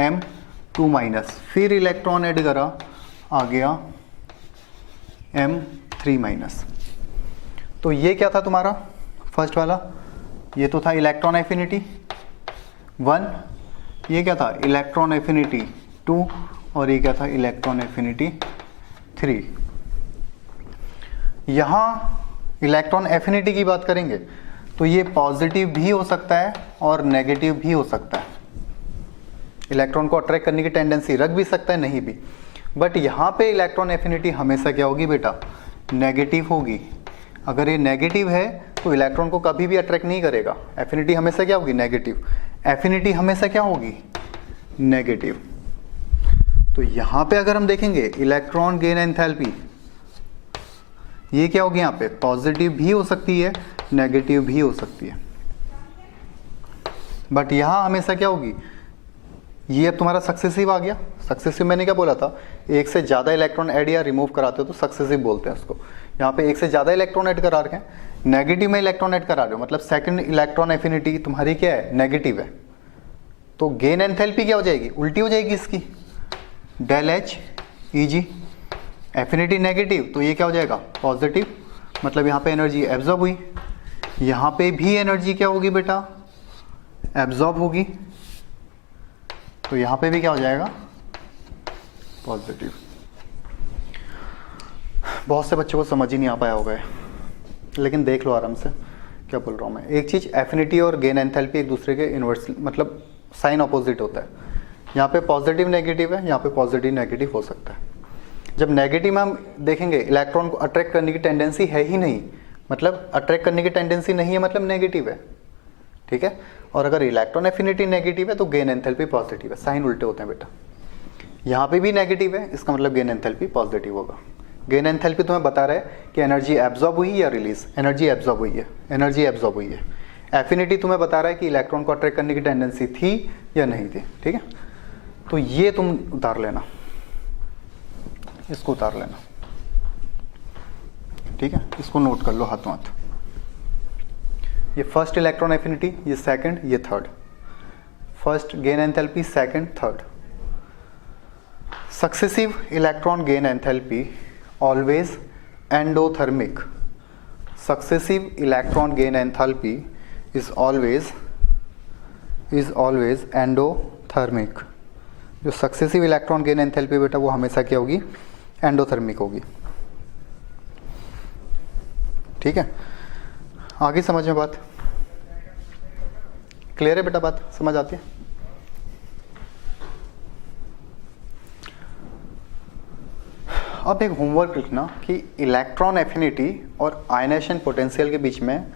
M2-, फिर इलेक्ट्रॉन ऐड करा, आ गया M3-। तो ये क्या था तुम्हारा फर्स्ट वाला, ये तो था इलेक्ट्रॉन एफिनिटी 1, ये क्या था, इलेक्ट्रॉन एफिनिटी 2, और ये क्या था, इलेक्ट्रॉन एफिनिटी 3। यहाँ इलेक्ट्रॉन एफिनिटी की बात करेंगे तो ये पॉजिटिव भी हो सकता है और नेगेटिव भी हो सकता है। इलेक्ट्रॉन को अट्रैक्ट करने की टेंडेंसी रख भी सकता है, नहीं भी। बट यहाँ पे इलेक्ट्रॉन एफिनिटी हमेशा क्या होगी बेटा, नेगेटिव होगी। अगर ये नेगेटिव है तो इलेक्ट्रॉन को कभी भी अट्रैक्ट नहीं करेगा। एफिनिटी हमेशा क्या होगी, नेगेटिव। एफिनिटी हमेशा क्या होगी, नेगेटिव। तो यहाँ पे अगर हम देखेंगे इलेक्ट्रॉन गेन एंथैल्पी, ये क्या होगी, यहाँ पे पॉजिटिव भी हो सकती है, नेगेटिव भी हो सकती है। बट यहाँ हमेशा क्या होगी, ये अब तुम्हारा सक्सेसिव आ गया। सक्सेसिव मैंने क्या बोला था, एक से ज़्यादा इलेक्ट्रॉन ऐड या रिमूव कराते हो तो सक्सेसिव बोलते हैं उसको। यहाँ पे एक से ज़्यादा इलेक्ट्रॉन ऐड करा रहे हैं, नेगेटिव में इलेक्ट्रॉन ऐड करा रहे हो, मतलब सेकंड इलेक्ट्रॉन एफिनिटी तुम्हारी क्या है, नेगेटिव है। तो गेन एंथैल्पी क्या हो जाएगी, उल्टी हो जाएगी इसकी, डेल एच ई जी। एफिनिटी नेगेटिव तो ये क्या हो जाएगा, पॉजिटिव, मतलब यहाँ पे एनर्जी एब्जॉर्ब हुई। यहाँ पे भी एनर्जी क्या होगी बेटा, एब्जॉर्ब होगी, तो यहाँ पे भी क्या हो जाएगा, पॉजिटिव। बहुत से बच्चों को समझ ही नहीं आ पाया होगा, लेकिन देख लो आराम से क्या बोल रहा हूँ मैं। एक चीज़, एफिनिटी और गेन एंथैल्पी एक दूसरे के इन्वर्स, मतलब साइन अपोजिट होता है। यहाँ पे पॉजिटिव नेगेटिव है, यहाँ पे पॉजिटिव नेगेटिव हो सकता है। जब नेगेटिव में हम देखेंगे, इलेक्ट्रॉन को अट्रैक्ट करने की टेंडेंसी है ही नहीं, मतलब अट्रैक्ट करने की टेंडेंसी नहीं है, मतलब नेगेटिव है, ठीक है। और अगर इलेक्ट्रॉन एफिनिटी नेगेटिव है तो गेन एंथैल्पी पॉजिटिव है, साइन उल्टे होते हैं बेटा। यहाँ पे भी नेगेटिव है, इसका मतलब गेन एंथैल्पी पॉजिटिव होगा। गेन एंथैल्पी तुम्हें बता रहा है कि एनर्जी एब्जॉर्ब हुई या रिलीज, एनर्जी एब्जॉर्ब हुई है, एनर्जी एब्जॉर्ब हुई है। एफिनिटी तुम्हें बता रहा है कि इलेक्ट्रॉन को अट्रैक्ट करने की टेंडेंसी थी या नहीं थी, ठीक है। तो ये तुम उतार लेना, इसको उतार लेना, ठीक है, इसको नोट कर लो हाथों हाथ। ये फर्स्ट इलेक्ट्रॉन एफिनिटी, ये सेकंड, ये third. First gain enthalpy, second, third. Successive electron gain enthalpy always endothermic. Successive electron gain enthalpy is always endothermic. जो सक्सेसिव इलेक्ट्रॉन गेन एंथैल्पी बेटा वो हमेशा क्या होगी, एंडोथर्मिक होगी, ठीक है। आगे समझ में बात क्लियर है बेटा, बात समझ आती है। अब एक होमवर्क लिखना कि इलेक्ट्रॉन एफिनिटी और आयनेशन पोटेंशियल के बीच में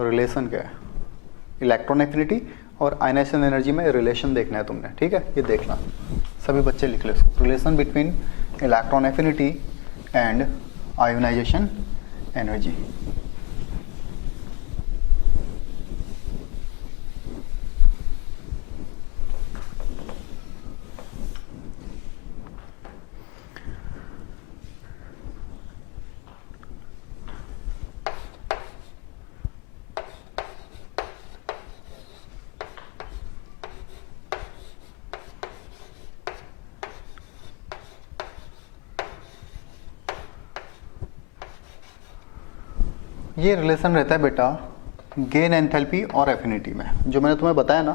रिलेशन क्या है। इलेक्ट्रॉन एफिनिटी और आयनेशन एनर्जी में रिलेशन देखना है तुमने, ठीक है। ये देखना, सभी बच्चे लिख लो इसको, relation between electron affinity and ionization energy. ये रिलेशन रहता है बेटा गेन एंथैल्पी और एफिनिटी में। जो मैंने तुम्हें बताया ना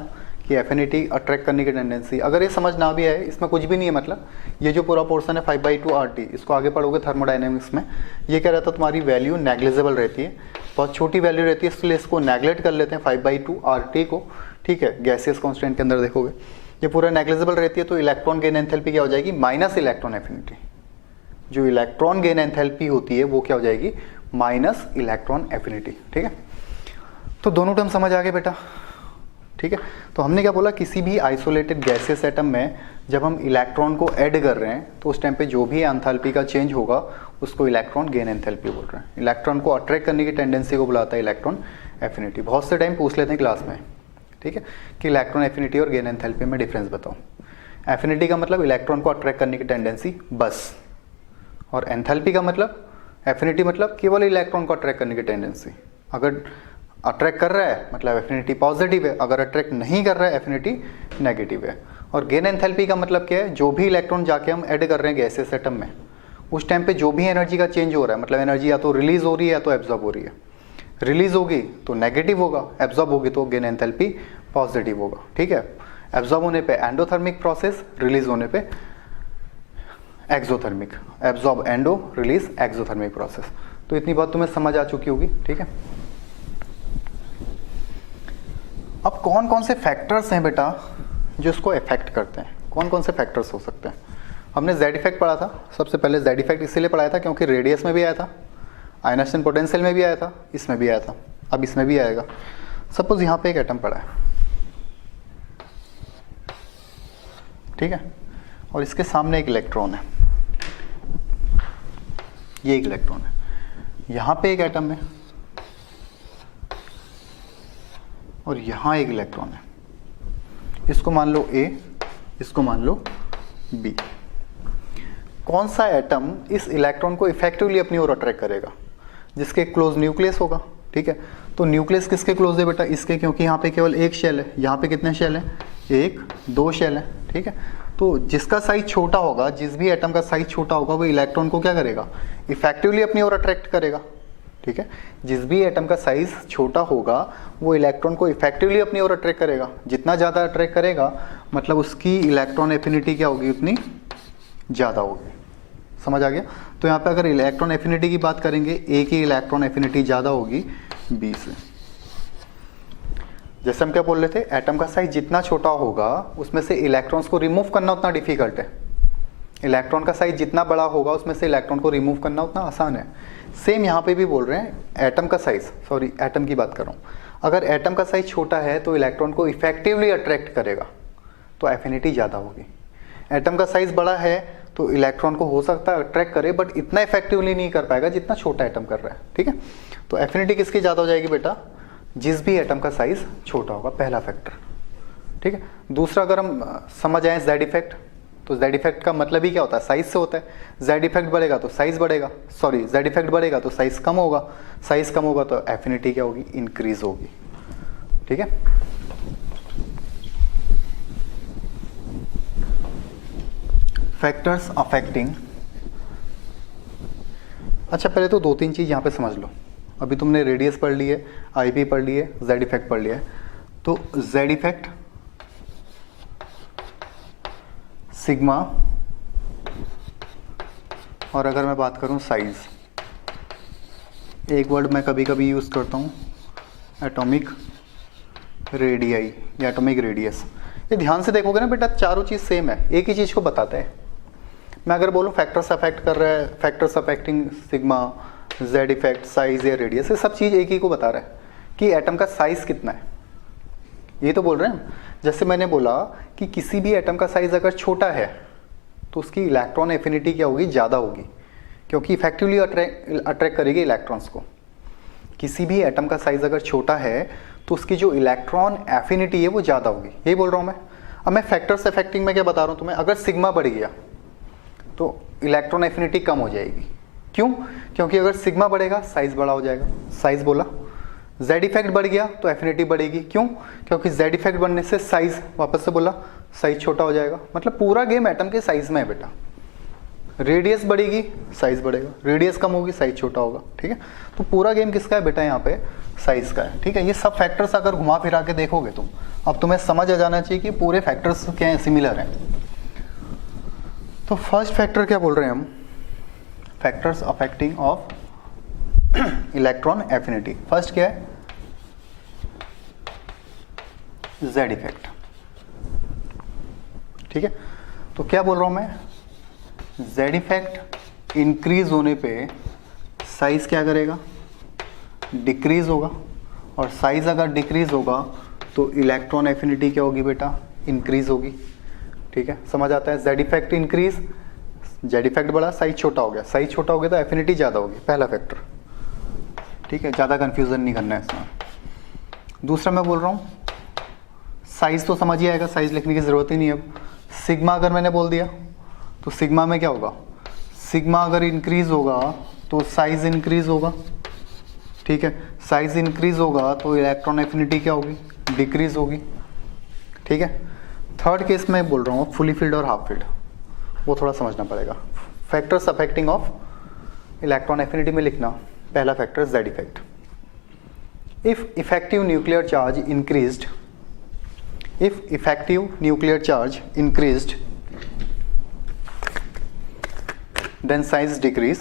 कि एफिनिटी अट्रैक्ट करने की टेंडेंसी, अगर ये समझ ना भी आए, इसमें कुछ भी नहीं है, मतलब ये जो पूरा पोर्शन है 5/2 RT, इसको आगे पढ़ोगे थर्मोडायनेमिक्स में, ये क्या रहता है, तुम्हारी वैल्यू नेग्लिजिबल रहती है, बहुत छोटी वैल्यू रहती है, इसलिए इसको नेग्लेक्ट कर लेते हैं 5/2 RT को, ठीक है। गैसियस कॉन्स्टेंट के अंदर देखोगे ये पूरा नेग्लिजिबल रहती है, तो इलेक्ट्रॉन गेन एंथैल्पी क्या हो जाएगी, माइनस इलेक्ट्रॉन एफिनिटी। जो इलेक्ट्रॉन गेन एंथैल्पी होती है वो क्या हो जाएगी, माइनस इलेक्ट्रॉन एफिनिटी, ठीक है। तो दोनों टर्म समझ आ गए बेटा, ठीक है। तो हमने क्या बोला, किसी भी आइसोलेटेड गैसियस एटम में जब हम इलेक्ट्रॉन को ऐड कर रहे हैं तो उस टाइम पे जो भी एंथैल्पी का चेंज होगा उसको इलेक्ट्रॉन गेन एंथैल्पी बोल रहे हैं। इलेक्ट्रॉन को अट्रैक्ट करने की टेंडेंसी को बुलाता है इलेक्ट्रॉन एफिनिटी। बहुत से टाइम पूछ लेते हैं क्लास में, ठीक है, कि इलेक्ट्रॉन एफिनिटी और गेन एंथैल्पी में डिफरेंस बताओ। एफिनिटी का मतलब इलेक्ट्रॉन को अट्रैक्ट करने की टेंडेंसी बस, और एंथैल्पी का मतलब, एफिनिटी मतलब केवल इलेक्ट्रॉन को अट्रैक्ट करने की टेंडेंसी। अगर अट्रैक्ट कर रहा है मतलब एफिनिटी पॉजिटिव है, अगर अट्रैक्ट नहीं कर रहा है एफिनिटी नेगेटिव है। और गेन एंथैल्पी का मतलब क्या है, जो भी इलेक्ट्रॉन जाके हम ऐड कर रहे हैं गैसियस एटम में, उस टाइम पे जो भी एनर्जी का चेंज हो रहा है, मतलब एनर्जी या तो रिलीज हो रही है या तो एब्जॉर्ब हो रही है। रिलीज होगी तो नेगेटिव होगा, एब्जॉर्ब होगी तो गेन एंथैल्पी पॉजिटिव होगा, ठीक है। एब्जॉर्ब होने पे एंडोथर्मिक प्रोसेस, रिलीज होने पे exothermic, absorb endo, release exothermic process. तो इतनी बात तुम्हें समझ आ चुकी होगी, ठीक है। अब कौन कौन से फैक्टर्स हैं बेटा जो इसको इफेक्ट करते हैं, कौन कौन से फैक्टर्स हो सकते हैं। हमने जेड इफेक्ट पढ़ा था, सबसे पहले जेड इफेक्ट इसीलिए पढ़ाया था क्योंकि रेडियस में भी आया था, आयनेशन पोटेंशियल में भी आया था, इसमें भी आया था, अब इसमें भी आएगा। सपोज यहाँ पे एक एटम पड़ा है, ठीक है, और इसके सामने एक इलेक्ट्रॉन है, ये एक इलेक्ट्रॉन है, यहाँ पे एक एटम है और यहाँ एक इलेक्ट्रॉन है। इसको मान लो A, इसको मान लो B। कौन सा एटम इस इलेक्ट्रॉन को इफेक्टिवली अपनी ओर अट्रैक्ट करेगा, जिसके क्लोज न्यूक्लियस होगा, ठीक है। तो न्यूक्लियस किसके क्लोज है बेटा, इसके, क्योंकि यहाँ पे केवल एक शेल है, यहाँ पे कितने शेल हैं, 1 2 शेल है, ठीक है। तो जिसका साइज छोटा होगा, जिस भी एटम का साइज छोटा होगा, वो इलेक्ट्रॉन को क्या करेगा, इफेक्टिवली अपनी ओर अट्रैक्ट करेगा, ठीक है, जिस भी एटम का साइज छोटा होगा वो इलेक्ट्रॉन को इफेक्टिवली अपनी ओर अट्रैक्ट करेगा। जितना ज़्यादा अट्रैक्ट करेगा मतलब उसकी इलेक्ट्रॉन एफिनिटी क्या होगी, उतनी ज़्यादा होगी। समझ आ गया। तो यहाँ पे अगर इलेक्ट्रॉन एफिनिटी की बात करेंगे, ए की इलेक्ट्रॉन एफिनिटी ज़्यादा होगी बी से। जैसे हम क्या बोल रहे थे, एटम का साइज जितना छोटा होगा उसमें से इलेक्ट्रॉन्स को रिमूव करना उतना डिफिकल्ट है। इलेक्ट्रॉन का साइज जितना बड़ा होगा उसमें से इलेक्ट्रॉन को रिमूव करना उतना आसान है। सेम यहाँ पे भी बोल रहे हैं, एटम का साइज, सॉरी एटम की बात कर रहा हूँ, अगर एटम का साइज छोटा है तो इलेक्ट्रॉन को इफेक्टिवली अट्रैक्ट करेगा तो एफिनिटी ज़्यादा होगी। एटम का साइज बड़ा है तो इलेक्ट्रॉन को हो सकता है अट्रैक्ट करे बट इतना इफेक्टिवली नहीं कर पाएगा जितना छोटा एटम कर रहा है। ठीक है, तो एफिनिटी किसकी ज़्यादा हो जाएगी बेटा, जिस भी एटम का साइज छोटा होगा, पहला फैक्टर। ठीक है, दूसरा अगर हम समझ आए जेड इफेक्ट, तो जेड इफेक्ट का मतलब ही क्या होता है, साइज से होता है। जेड इफेक्ट बढ़ेगा तो साइज बढ़ेगा, सॉरी जेड इफेक्ट बढ़ेगा तो साइज कम होगा, साइज कम होगा तो एफिनिटी क्या होगी, इंक्रीज होगी। ठीक है, फैक्टर्स अफेक्टिंग, अच्छा पहले तो दो तीन चीज़ यहाँ पे समझ लो। अभी तुमने रेडियस पढ़ ली है, आईपी पढ़ ली है, जेड इफेक्ट पढ़ लिया है। तो जेड इफेक्ट, सिग्मा, और अगर मैं बात करूँ साइज, एक वर्ड मैं कभी कभी यूज़ करता हूँ एटॉमिक रेडियाई या एटॉमिक रेडियस। ये ध्यान से देखोगे ना बेटा, चारों चीज़ सेम है, एक ही चीज़ को बताते हैं। मैं अगर बोलूँ फैक्टर्स अफेक्ट कर रहा है, factors affecting sigma, Z effect, size या रेडियस, ये सब चीज़ एक ही को बता रहा है कि एटम का साइज कितना है, ये तो बोल रहे हैं। जैसे मैंने बोला कि किसी भी एटम का साइज अगर छोटा है तो उसकी इलेक्ट्रॉन एफिनिटी क्या होगी, ज़्यादा होगी, क्योंकि इफेक्टिवली अट्रैक्ट करेगी इलेक्ट्रॉन्स को। किसी भी एटम का साइज अगर छोटा है तो उसकी जो इलेक्ट्रॉन एफिनिटी है वो ज़्यादा होगी, यही बोल रहा हूँ मैं। अब मैं फैक्टर्स अफेक्टिंग में क्या बता रहा हूँ तुम्हें, अगर सिग्मा बढ़ गया तो इलेक्ट्रॉन एफिनिटी कम हो जाएगी। क्यों, क्योंकि अगर सिग्मा बढ़ेगा साइज बड़ा हो जाएगा, साइज बोला। जेड इफेक्ट बढ़ गया तो एफिनिटी बढ़ेगी, क्यों, क्योंकि जेड इफेक्ट बढ़ने से साइज, वापस से बोला, साइज छोटा हो जाएगा। मतलब पूरा गेम एटम के साइज में है बेटा। रेडियस बढ़ेगी साइज बढ़ेगा, रेडियस कम होगी साइज छोटा होगा। ठीक है, तो पूरा गेम किसका है बेटा, यहाँ पे साइज का है। ठीक है, ये सब फैक्टर्स अगर घुमा फिरा के देखोगे तुम, अब तुम्हें समझ आ जाना चाहिए कि पूरे फैक्टर्स क्या हैं, सिमिलर हैं। तो फर्स्ट फैक्टर क्या बोल रहे हैं हम, factors affecting of electron affinity. First क्या है, जेड इफेक्ट। ठीक है, तो क्या बोल रहा हूं मैं, जेड इफेक्ट इंक्रीज होने पे साइज क्या करेगा, डिक्रीज होगा, और साइज अगर डिक्रीज होगा तो इलेक्ट्रॉन एफिनिटी क्या होगी बेटा, इंक्रीज होगी। ठीक है, समझ आता है। Z effect increase, Z effect बढ़ा, साइज छोटा हो गया, साइज छोटा हो गया तो एफिनिटी ज़्यादा होगी, पहला फैक्टर। ठीक है, ज़्यादा कंफ्यूजन नहीं करना है इसमें। दूसरा मैं बोल रहा हूँ साइज, तो समझ ही आएगा, साइज लिखने की ज़रूरत ही नहीं है। अब सिग्मा अगर मैंने बोल दिया तो सिग्मा में क्या होगा, सिग्मा अगर इंक्रीज होगा तो साइज इंक्रीज होगा। ठीक है, साइज इंक्रीज होगा तो इलेक्ट्रॉन एफिनिटी क्या होगी, डिक्रीज होगी। ठीक है, थर्ड केस में बोल रहा हूँ फुली फिल्ड और हाफ फिल्ड, वो थोड़ा समझना पड़ेगा। Factors affecting of electron affinity में लिखना, पहला factor Z effect. If effective nuclear charge increased, if effective nuclear charge increased then size decrease,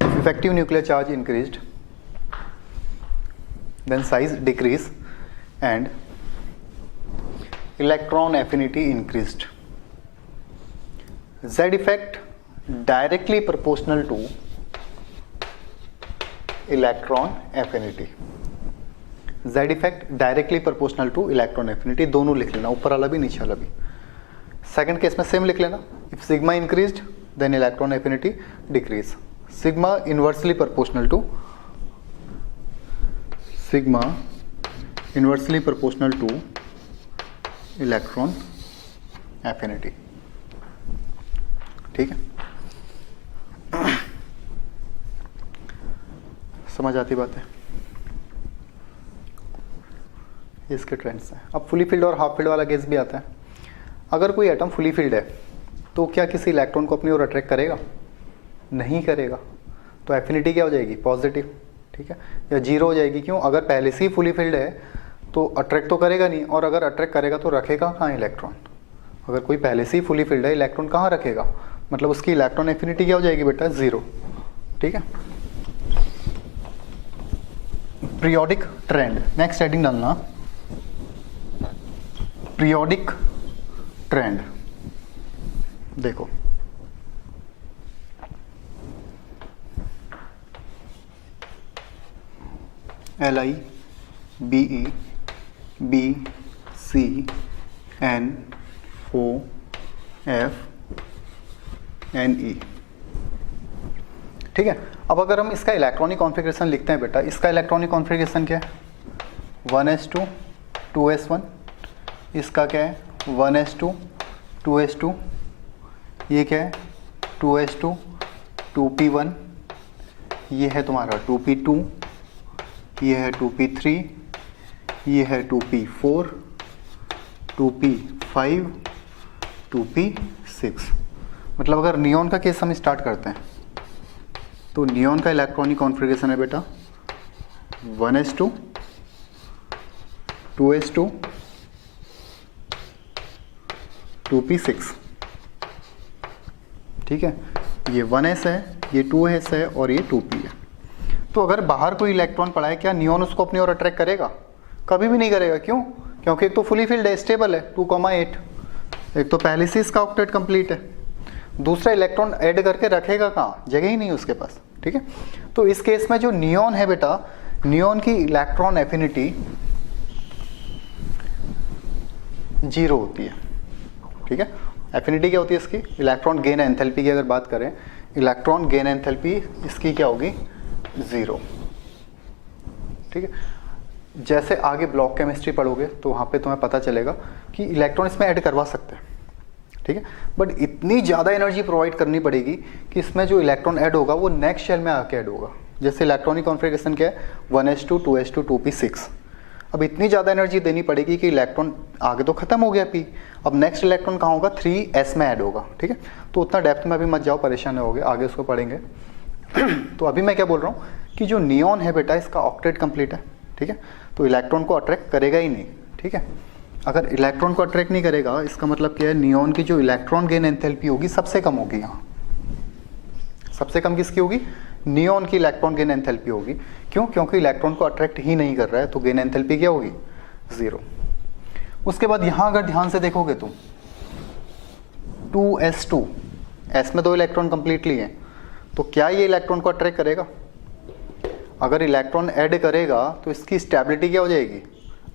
if effective nuclear charge increased then size decrease and electron affinity increased. Z effect directly proportional to electron affinity. Z effect directly proportional to electron affinity, दोनों लिख लेना, ऊपर वाला भी नीचे वाला भी। Second case में सेम लिख लेना, if sigma increased then electron affinity decrease. Sigma inversely proportional to, sigma inversely proportional to electron affinity. ठीक है, समझ आती बात है, इसके ट्रेंड्स हैं। अब फुली फील्ड और हाफ फील्ड वाला केस भी आता है। अगर कोई एटम फुली फील्ड है तो क्या किसी इलेक्ट्रॉन को अपनी ओर अट्रैक्ट करेगा? नहीं करेगा। तो एफिनिटी क्या हो जाएगी? पॉजिटिव, ठीक है, या जीरो हो जाएगी। क्यों? अगर पहले से ही फुली फिल्ड है तो अट्रैक्ट तो करेगा नहीं, और अगर अट्रैक्ट करेगा तो रखेगा कहाँ इलेक्ट्रॉन? अगर कोई पहले से ही फुली फिल्ड है, इलेक्ट्रॉन कहाँ रखेगा? मतलब उसकी इलेक्ट्रॉन एफिनिटी क्या हो जाएगी बेटा? जीरो, ठीक है। पीरियोडिक ट्रेंड, नेक्स्ट हेडिंग डालना, पीरियोडिक ट्रेंड। देखो LIBE BCNOF NE, ठीक है। अब अगर हम इसका इलेक्ट्रॉनिक कॉन्फ़िगरेशन लिखते हैं बेटा, इसका इलेक्ट्रॉनिक कॉन्फ़िगरेशन क्या है? 1s2 2s1, इसका क्या है? 1s2 2s2, ये क्या है? 2s2 2p1, ये है तुम्हारा 2p2, ये है 2p3, ये है 2p4, 2p5, 2p6। मतलब अगर नियॉन का केस हम स्टार्ट करते हैं तो नियॉन का इलेक्ट्रॉनिक कॉन्फ़िगरेशन है बेटा 1s2 2s2 2p6, ठीक है। ये 1s है, ये 2s है और ये 2p है। तो अगर बाहर कोई इलेक्ट्रॉन पड़ा है, क्या नियॉन उसको अपनी ओर अट्रैक्ट करेगा? कभी भी नहीं करेगा। क्यों? क्योंकि एक तो फुली फिल्ड है, स्टेबल है 2,8, एक तो पहले से इसका ऑक्टेट कंप्लीट है, दूसरा इलेक्ट्रॉन ऐड करके रखेगा कहाँ? जगह ही नहीं उसके पास, ठीक है। तो इस केस में जो नियॉन है बेटा, नियॉन की इलेक्ट्रॉन एफिनिटी जीरो होती है, ठीक है। एफिनिटी क्या होती है इसकी? इलेक्ट्रॉन गेन एंथैल्पी की अगर बात करें, इलेक्ट्रॉन गेन एंथैल्पी इसकी क्या होगी? जीरो, ठीक है। जैसे आगे ब्लॉक केमिस्ट्री पढ़ोगे तो वहाँ पे तुम्हें पता चलेगा कि इलेक्ट्रॉन इसमें ऐड करवा सकते हैं, ठीक है, बट इतनी ज़्यादा एनर्जी प्रोवाइड करनी पड़ेगी कि इसमें जो इलेक्ट्रॉन ऐड होगा वो नेक्स्ट शेल में आके ऐड होगा। जैसे इलेक्ट्रॉनिक कॉन्फ़िगरेशन क्या है? 1s2 2s2 2p6। अब इतनी ज़्यादा एनर्जी देनी पड़ेगी कि इलेक्ट्रॉन आगे तो खत्म हो गया p, अब नेक्स्ट इलेक्ट्रॉन कहाँ होगा? 3s में ऐड होगा, ठीक है। तो उतना डेप्थ में अभी मत जाओ, परेशान होगे, आगे उसको पढ़ेंगे। तो अभी मैं क्या बोल रहा हूँ कि जो नियॉन है बेटा, इसका ऑक्टेट कंप्लीट है, ठीक है, तो इलेक्ट्रॉन को अट्रैक्ट करेगा ही नहीं, ठीक है। अगर इलेक्ट्रॉन को अट्रैक्ट नहीं करेगा, इसका मतलब क्या है? नियॉन की जो इलेक्ट्रॉन गेन एंथैल्पी होगी सबसे कम होगी। यहाँ सबसे कम किसकी होगी? नियॉन की इलेक्ट्रॉन गेन एंथैल्पी होगी। क्यों? क्योंकि इलेक्ट्रॉन को अट्रैक्ट ही नहीं कर रहा है, तो गेन एंथैल्पी क्या होगी? जीरो। उसके बाद यहाँ अगर ध्यान से देखोगे तुम 2s2, s में 2 इलेक्ट्रॉन कंप्लीटली हैं, तो क्या ये इलेक्ट्रॉन को अट्रैक्ट करेगा? अगर इलेक्ट्रॉन ऐड करेगा तो इसकी स्टेबिलिटी क्या हो जाएगी?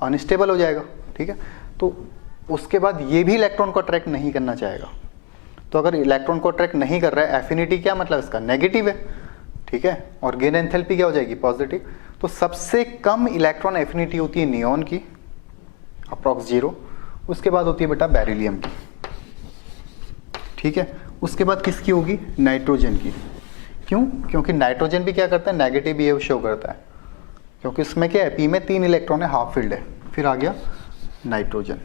अनस्टेबल हो जाएगा, ठीक है। तो उसके बाद ये भी इलेक्ट्रॉन को अट्रैक्ट नहीं करना चाहेगा। तो अगर इलेक्ट्रॉन को अट्रैक्ट नहीं कर रहा है, एफिनिटी क्या मतलब इसका? नेगेटिव है, ठीक है, और गेन एंथैल्पी क्या हो जाएगी? पॉजिटिव। तो सबसे कम इलेक्ट्रॉन एफिनिटी होती है नियॉन की, अप्रॉक्स जीरो। उसके बाद होती है बेटा बेरिलियम की, ठीक है। उसके बाद किसकी होगी? नाइट्रोजन की। क्यों? क्योंकि नाइट्रोजन भी क्या करता है? नेगेटिव बिहेव शो करता है, क्योंकि इसमें क्या है? पी में 3 इलेक्ट्रॉन है, हाफ फील्ड है। फिर आ गया नाइट्रोजन।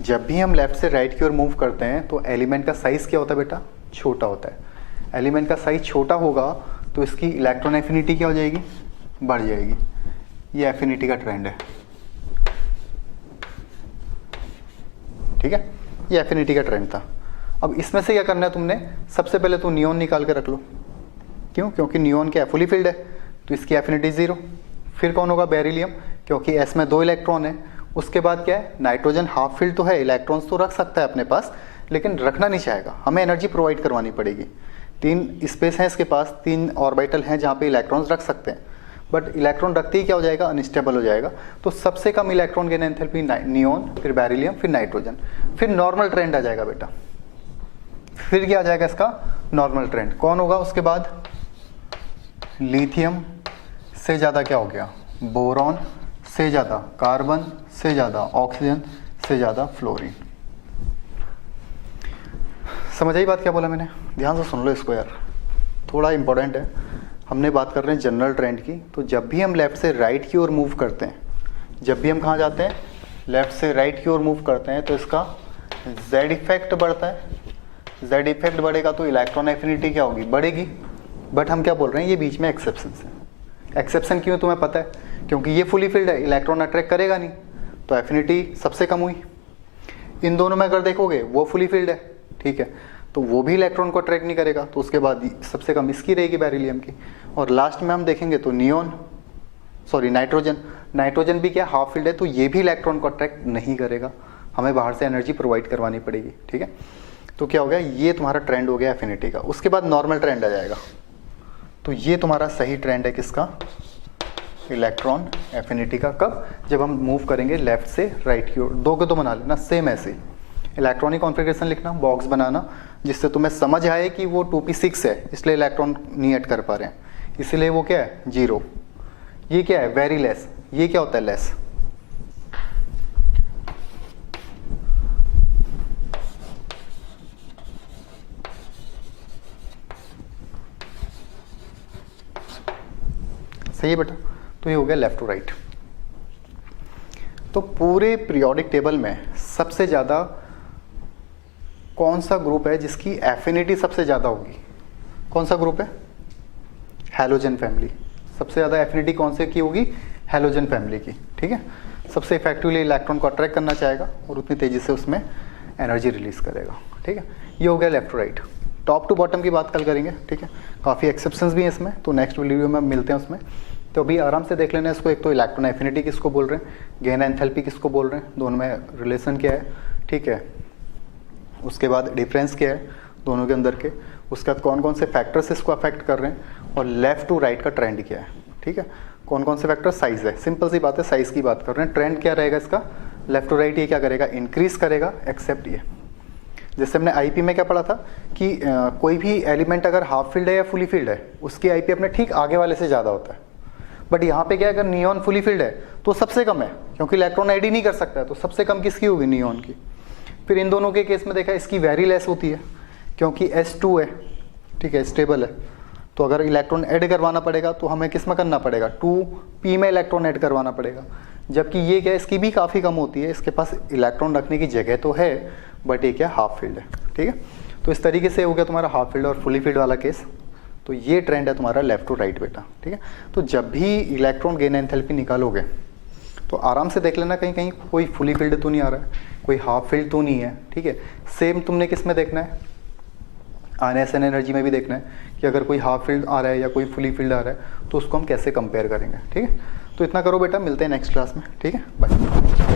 जब भी हम लेफ्ट से राइट की ओर मूव करते हैं तो एलिमेंट का साइज क्या होता है बेटा? छोटा होता है। एलिमेंट का साइज छोटा होगा तो इसकी इलेक्ट्रॉन एफिनिटी क्या हो जाएगी? बढ़ जाएगी। ये एफिनिटी का ट्रेंड है, ठीक है, ये एफिनिटी का ट्रेंड था। अब इसमें से क्या करना है तुमने? सबसे पहले तो नियॉन निकाल के रख लो। क्यों? क्योंकि नियॉन क्या है? फुली फिल्ड है, तो इसकी एफिनिटी जीरो। फिर कौन होगा? बेरिलियम, क्योंकि s में 2 इलेक्ट्रॉन है। उसके बाद क्या है? नाइट्रोजन हाफ फील्ड तो है, इलेक्ट्रॉन्स तो रख सकता है अपने पास, लेकिन रखना नहीं चाहेगा, हमें एनर्जी प्रोवाइड करवानी पड़ेगी। 3 स्पेस हैं इसके पास, 3 ऑर्बिटल हैं जहाँ पे इलेक्ट्रॉन्स रख सकते हैं, बट इलेक्ट्रॉन रखते ही क्या हो जाएगा? अनस्टेबल हो जाएगा। तो सबसे कम इलेक्ट्रॉन गेन एंथैल्पी नियॉन, फिर बेरिलियम, फिर नाइट्रोजन, फिर नॉर्मल ट्रेंड आ जाएगा बेटा। फिर क्या आ जाएगा इसका? Normal trend. कौन होगा उसके बाद? लिथियम से ज़्यादा क्या हो गया? बोरॉन से ज़्यादा कार्बन, से ज़्यादा ऑक्सीजन, से ज़्यादा फ्लोरीन। समझ आई बात क्या बोला मैंने? ध्यान से सुन लो इसको यार, थोड़ा इंपॉर्टेंट है। हमने बात कर रहे हैं जनरल ट्रेंड की। तो जब भी हम लेफ़्ट से राइट की ओर मूव करते हैं, जब भी हम कहाँ जाते हैं? लेफ़्ट से राइट की ओर मूव करते हैं, तो इसका जेड इफेक्ट बढ़ता है, जेड इफेक्ट बढ़ेगा तो इलेक्ट्रॉन एफिनिटी क्या होगी, बढ़ेगी। बट हम क्या बोल रहे हैं, ये बीच में एक्सेप्शन है। एक्सेप्शन क्यों तुम्हें पता है, क्योंकि ये फुली फिल्ड है, इलेक्ट्रॉन अट्रैक्ट करेगा नहीं, तो एफिनिटी सबसे कम हुई। इन दोनों में अगर देखोगे वो फुली फिल्ड है, ठीक है, तो वो भी इलेक्ट्रॉन को अट्रैक्ट नहीं करेगा, तो उसके बाद सबसे कम इसकी रहेगी, बेरिलियम की। और लास्ट में हम देखेंगे तो नियोन, सॉरी नाइट्रोजन, नाइट्रोजन भी क्या हाफ फील्ड है, तो ये भी इलेक्ट्रॉन को अट्रैक्ट नहीं करेगा, हमें बाहर से एनर्जी प्रोवाइड करवानी पड़ेगी, ठीक है। तो क्या हो गया, ये तुम्हारा ट्रेंड हो गया एफिनिटी का। उसके बाद नॉर्मल ट्रेंड आ जाएगा, तो ये तुम्हारा सही ट्रेंड है किसका, इलेक्ट्रॉन एफिनिटी का। कब, जब हम मूव करेंगे लेफ्ट से राइट की ओर। दो के दो बना लेना, सेम ऐसे इलेक्ट्रॉनिक कॉन्फ़िगरेशन लिखना, बॉक्स बनाना, जिससे तुम्हें समझ आए कि वो 2p6 है, इसलिए इलेक्ट्रॉन नहीं ऐड कर पा रहे हैं, इसलिए वो क्या है, 0। ये क्या है, वेरी लेस, ये क्या होता है, लेस। सही है बेटा, तो ये हो गया लेफ्ट टू राइट। तो पूरे पीरियोडिक टेबल में सबसे ज़्यादा कौन सा ग्रुप है जिसकी एफिनिटी सबसे ज़्यादा होगी, कौन सा ग्रुप है, हैलोजन फैमिली। सबसे ज़्यादा एफिनिटी कौन से की होगी, हैलोजन फैमिली की, ठीक है। सबसे इफेक्टिवली इलेक्ट्रॉन को अट्रैक्ट करना चाहेगा और उतनी तेज़ी से उसमें एनर्जी रिलीज करेगा, ठीक है। ये हो गया left to right. Top to bottom की बात कल करेंगे, ठीक है, काफ़ी एक्सेप्शंस भी हैं इसमें, तो नेक्स्ट वीडियो में मिलते हैं उसमें। तो अभी आराम से देख लेना इसको, एक तो इलेक्ट्रॉन एफिनिटी किसको बोल रहे हैं, गेन एंथैल्पी किसको बोल रहे हैं, दोनों में रिलेशन क्या है, ठीक है। उसके बाद डिफरेंस क्या है दोनों के अंदर के, उसके बाद कौन कौन से फैक्टर्स इसको अफेक्ट कर रहे हैं, और लेफ्ट टू राइट का ट्रेंड क्या है, ठीक है। कौन कौन से फैक्टर, साइज है, सिंपल सी बात है, साइज की बात कर रहे हैं। ट्रेंड क्या रहेगा इसका, लेफ्ट टू राइट, ये क्या करेगा, इंक्रीज करेगा, एक्सेप्ट ये। जैसे हमने आईपी में क्या पढ़ा था कि कोई भी एलिमेंट अगर हाफ फील्ड है या फुली फील्ड है, उसकी आईपी अपने ठीक आगे वाले से ज़्यादा होता है। बट यहाँ पे क्या, अगर नियॉन फुली फील्ड है तो सबसे कम है, क्योंकि इलेक्ट्रॉन ऐड ही नहीं कर सकता है, तो सबसे कम किसकी होगी, नियॉन की। फिर इन दोनों के केस में देखा, इसकी वेरी लेस होती है, क्योंकि S2 है, ठीक है, स्टेबल है। तो अगर इलेक्ट्रॉन ऐड करवाना पड़ेगा तो हमें किस में करना पड़ेगा, 2p में इलेक्ट्रॉन ऐड करवाना पड़ेगा। जबकि ये क्या, इसकी भी काफ़ी कम होती है, इसके पास इलेक्ट्रॉन रखने की जगह तो है, बट ये क्या, हाफ फील्ड है, ठीक है। तो इस तरीके से हो गया तुम्हारा हाफ फील्ड और फुली फील्ड वाला केस। तो ये ट्रेंड है तुम्हारा लेफ्ट टू राइट बेटा, ठीक है। तो जब भी इलेक्ट्रॉन गेन एंथैल्पी निकालोगे तो आराम से देख लेना, कहीं कहीं कोई फुली फील्ड तो नहीं आ रहा है, कोई हाफ फील्ड तो नहीं है, ठीक है। सेम तुमने किस में देखना है, आयनाइजेशन एनर्जी में भी देखना है कि अगर कोई हाफ फील्ड आ रहा है या कोई फुली फील्ड आ रहा है तो उसको हम कैसे कंपेयर करेंगे, ठीक है। तो इतना करो बेटा, मिलते हैं नेक्स्ट क्लास में, ठीक है, बाय।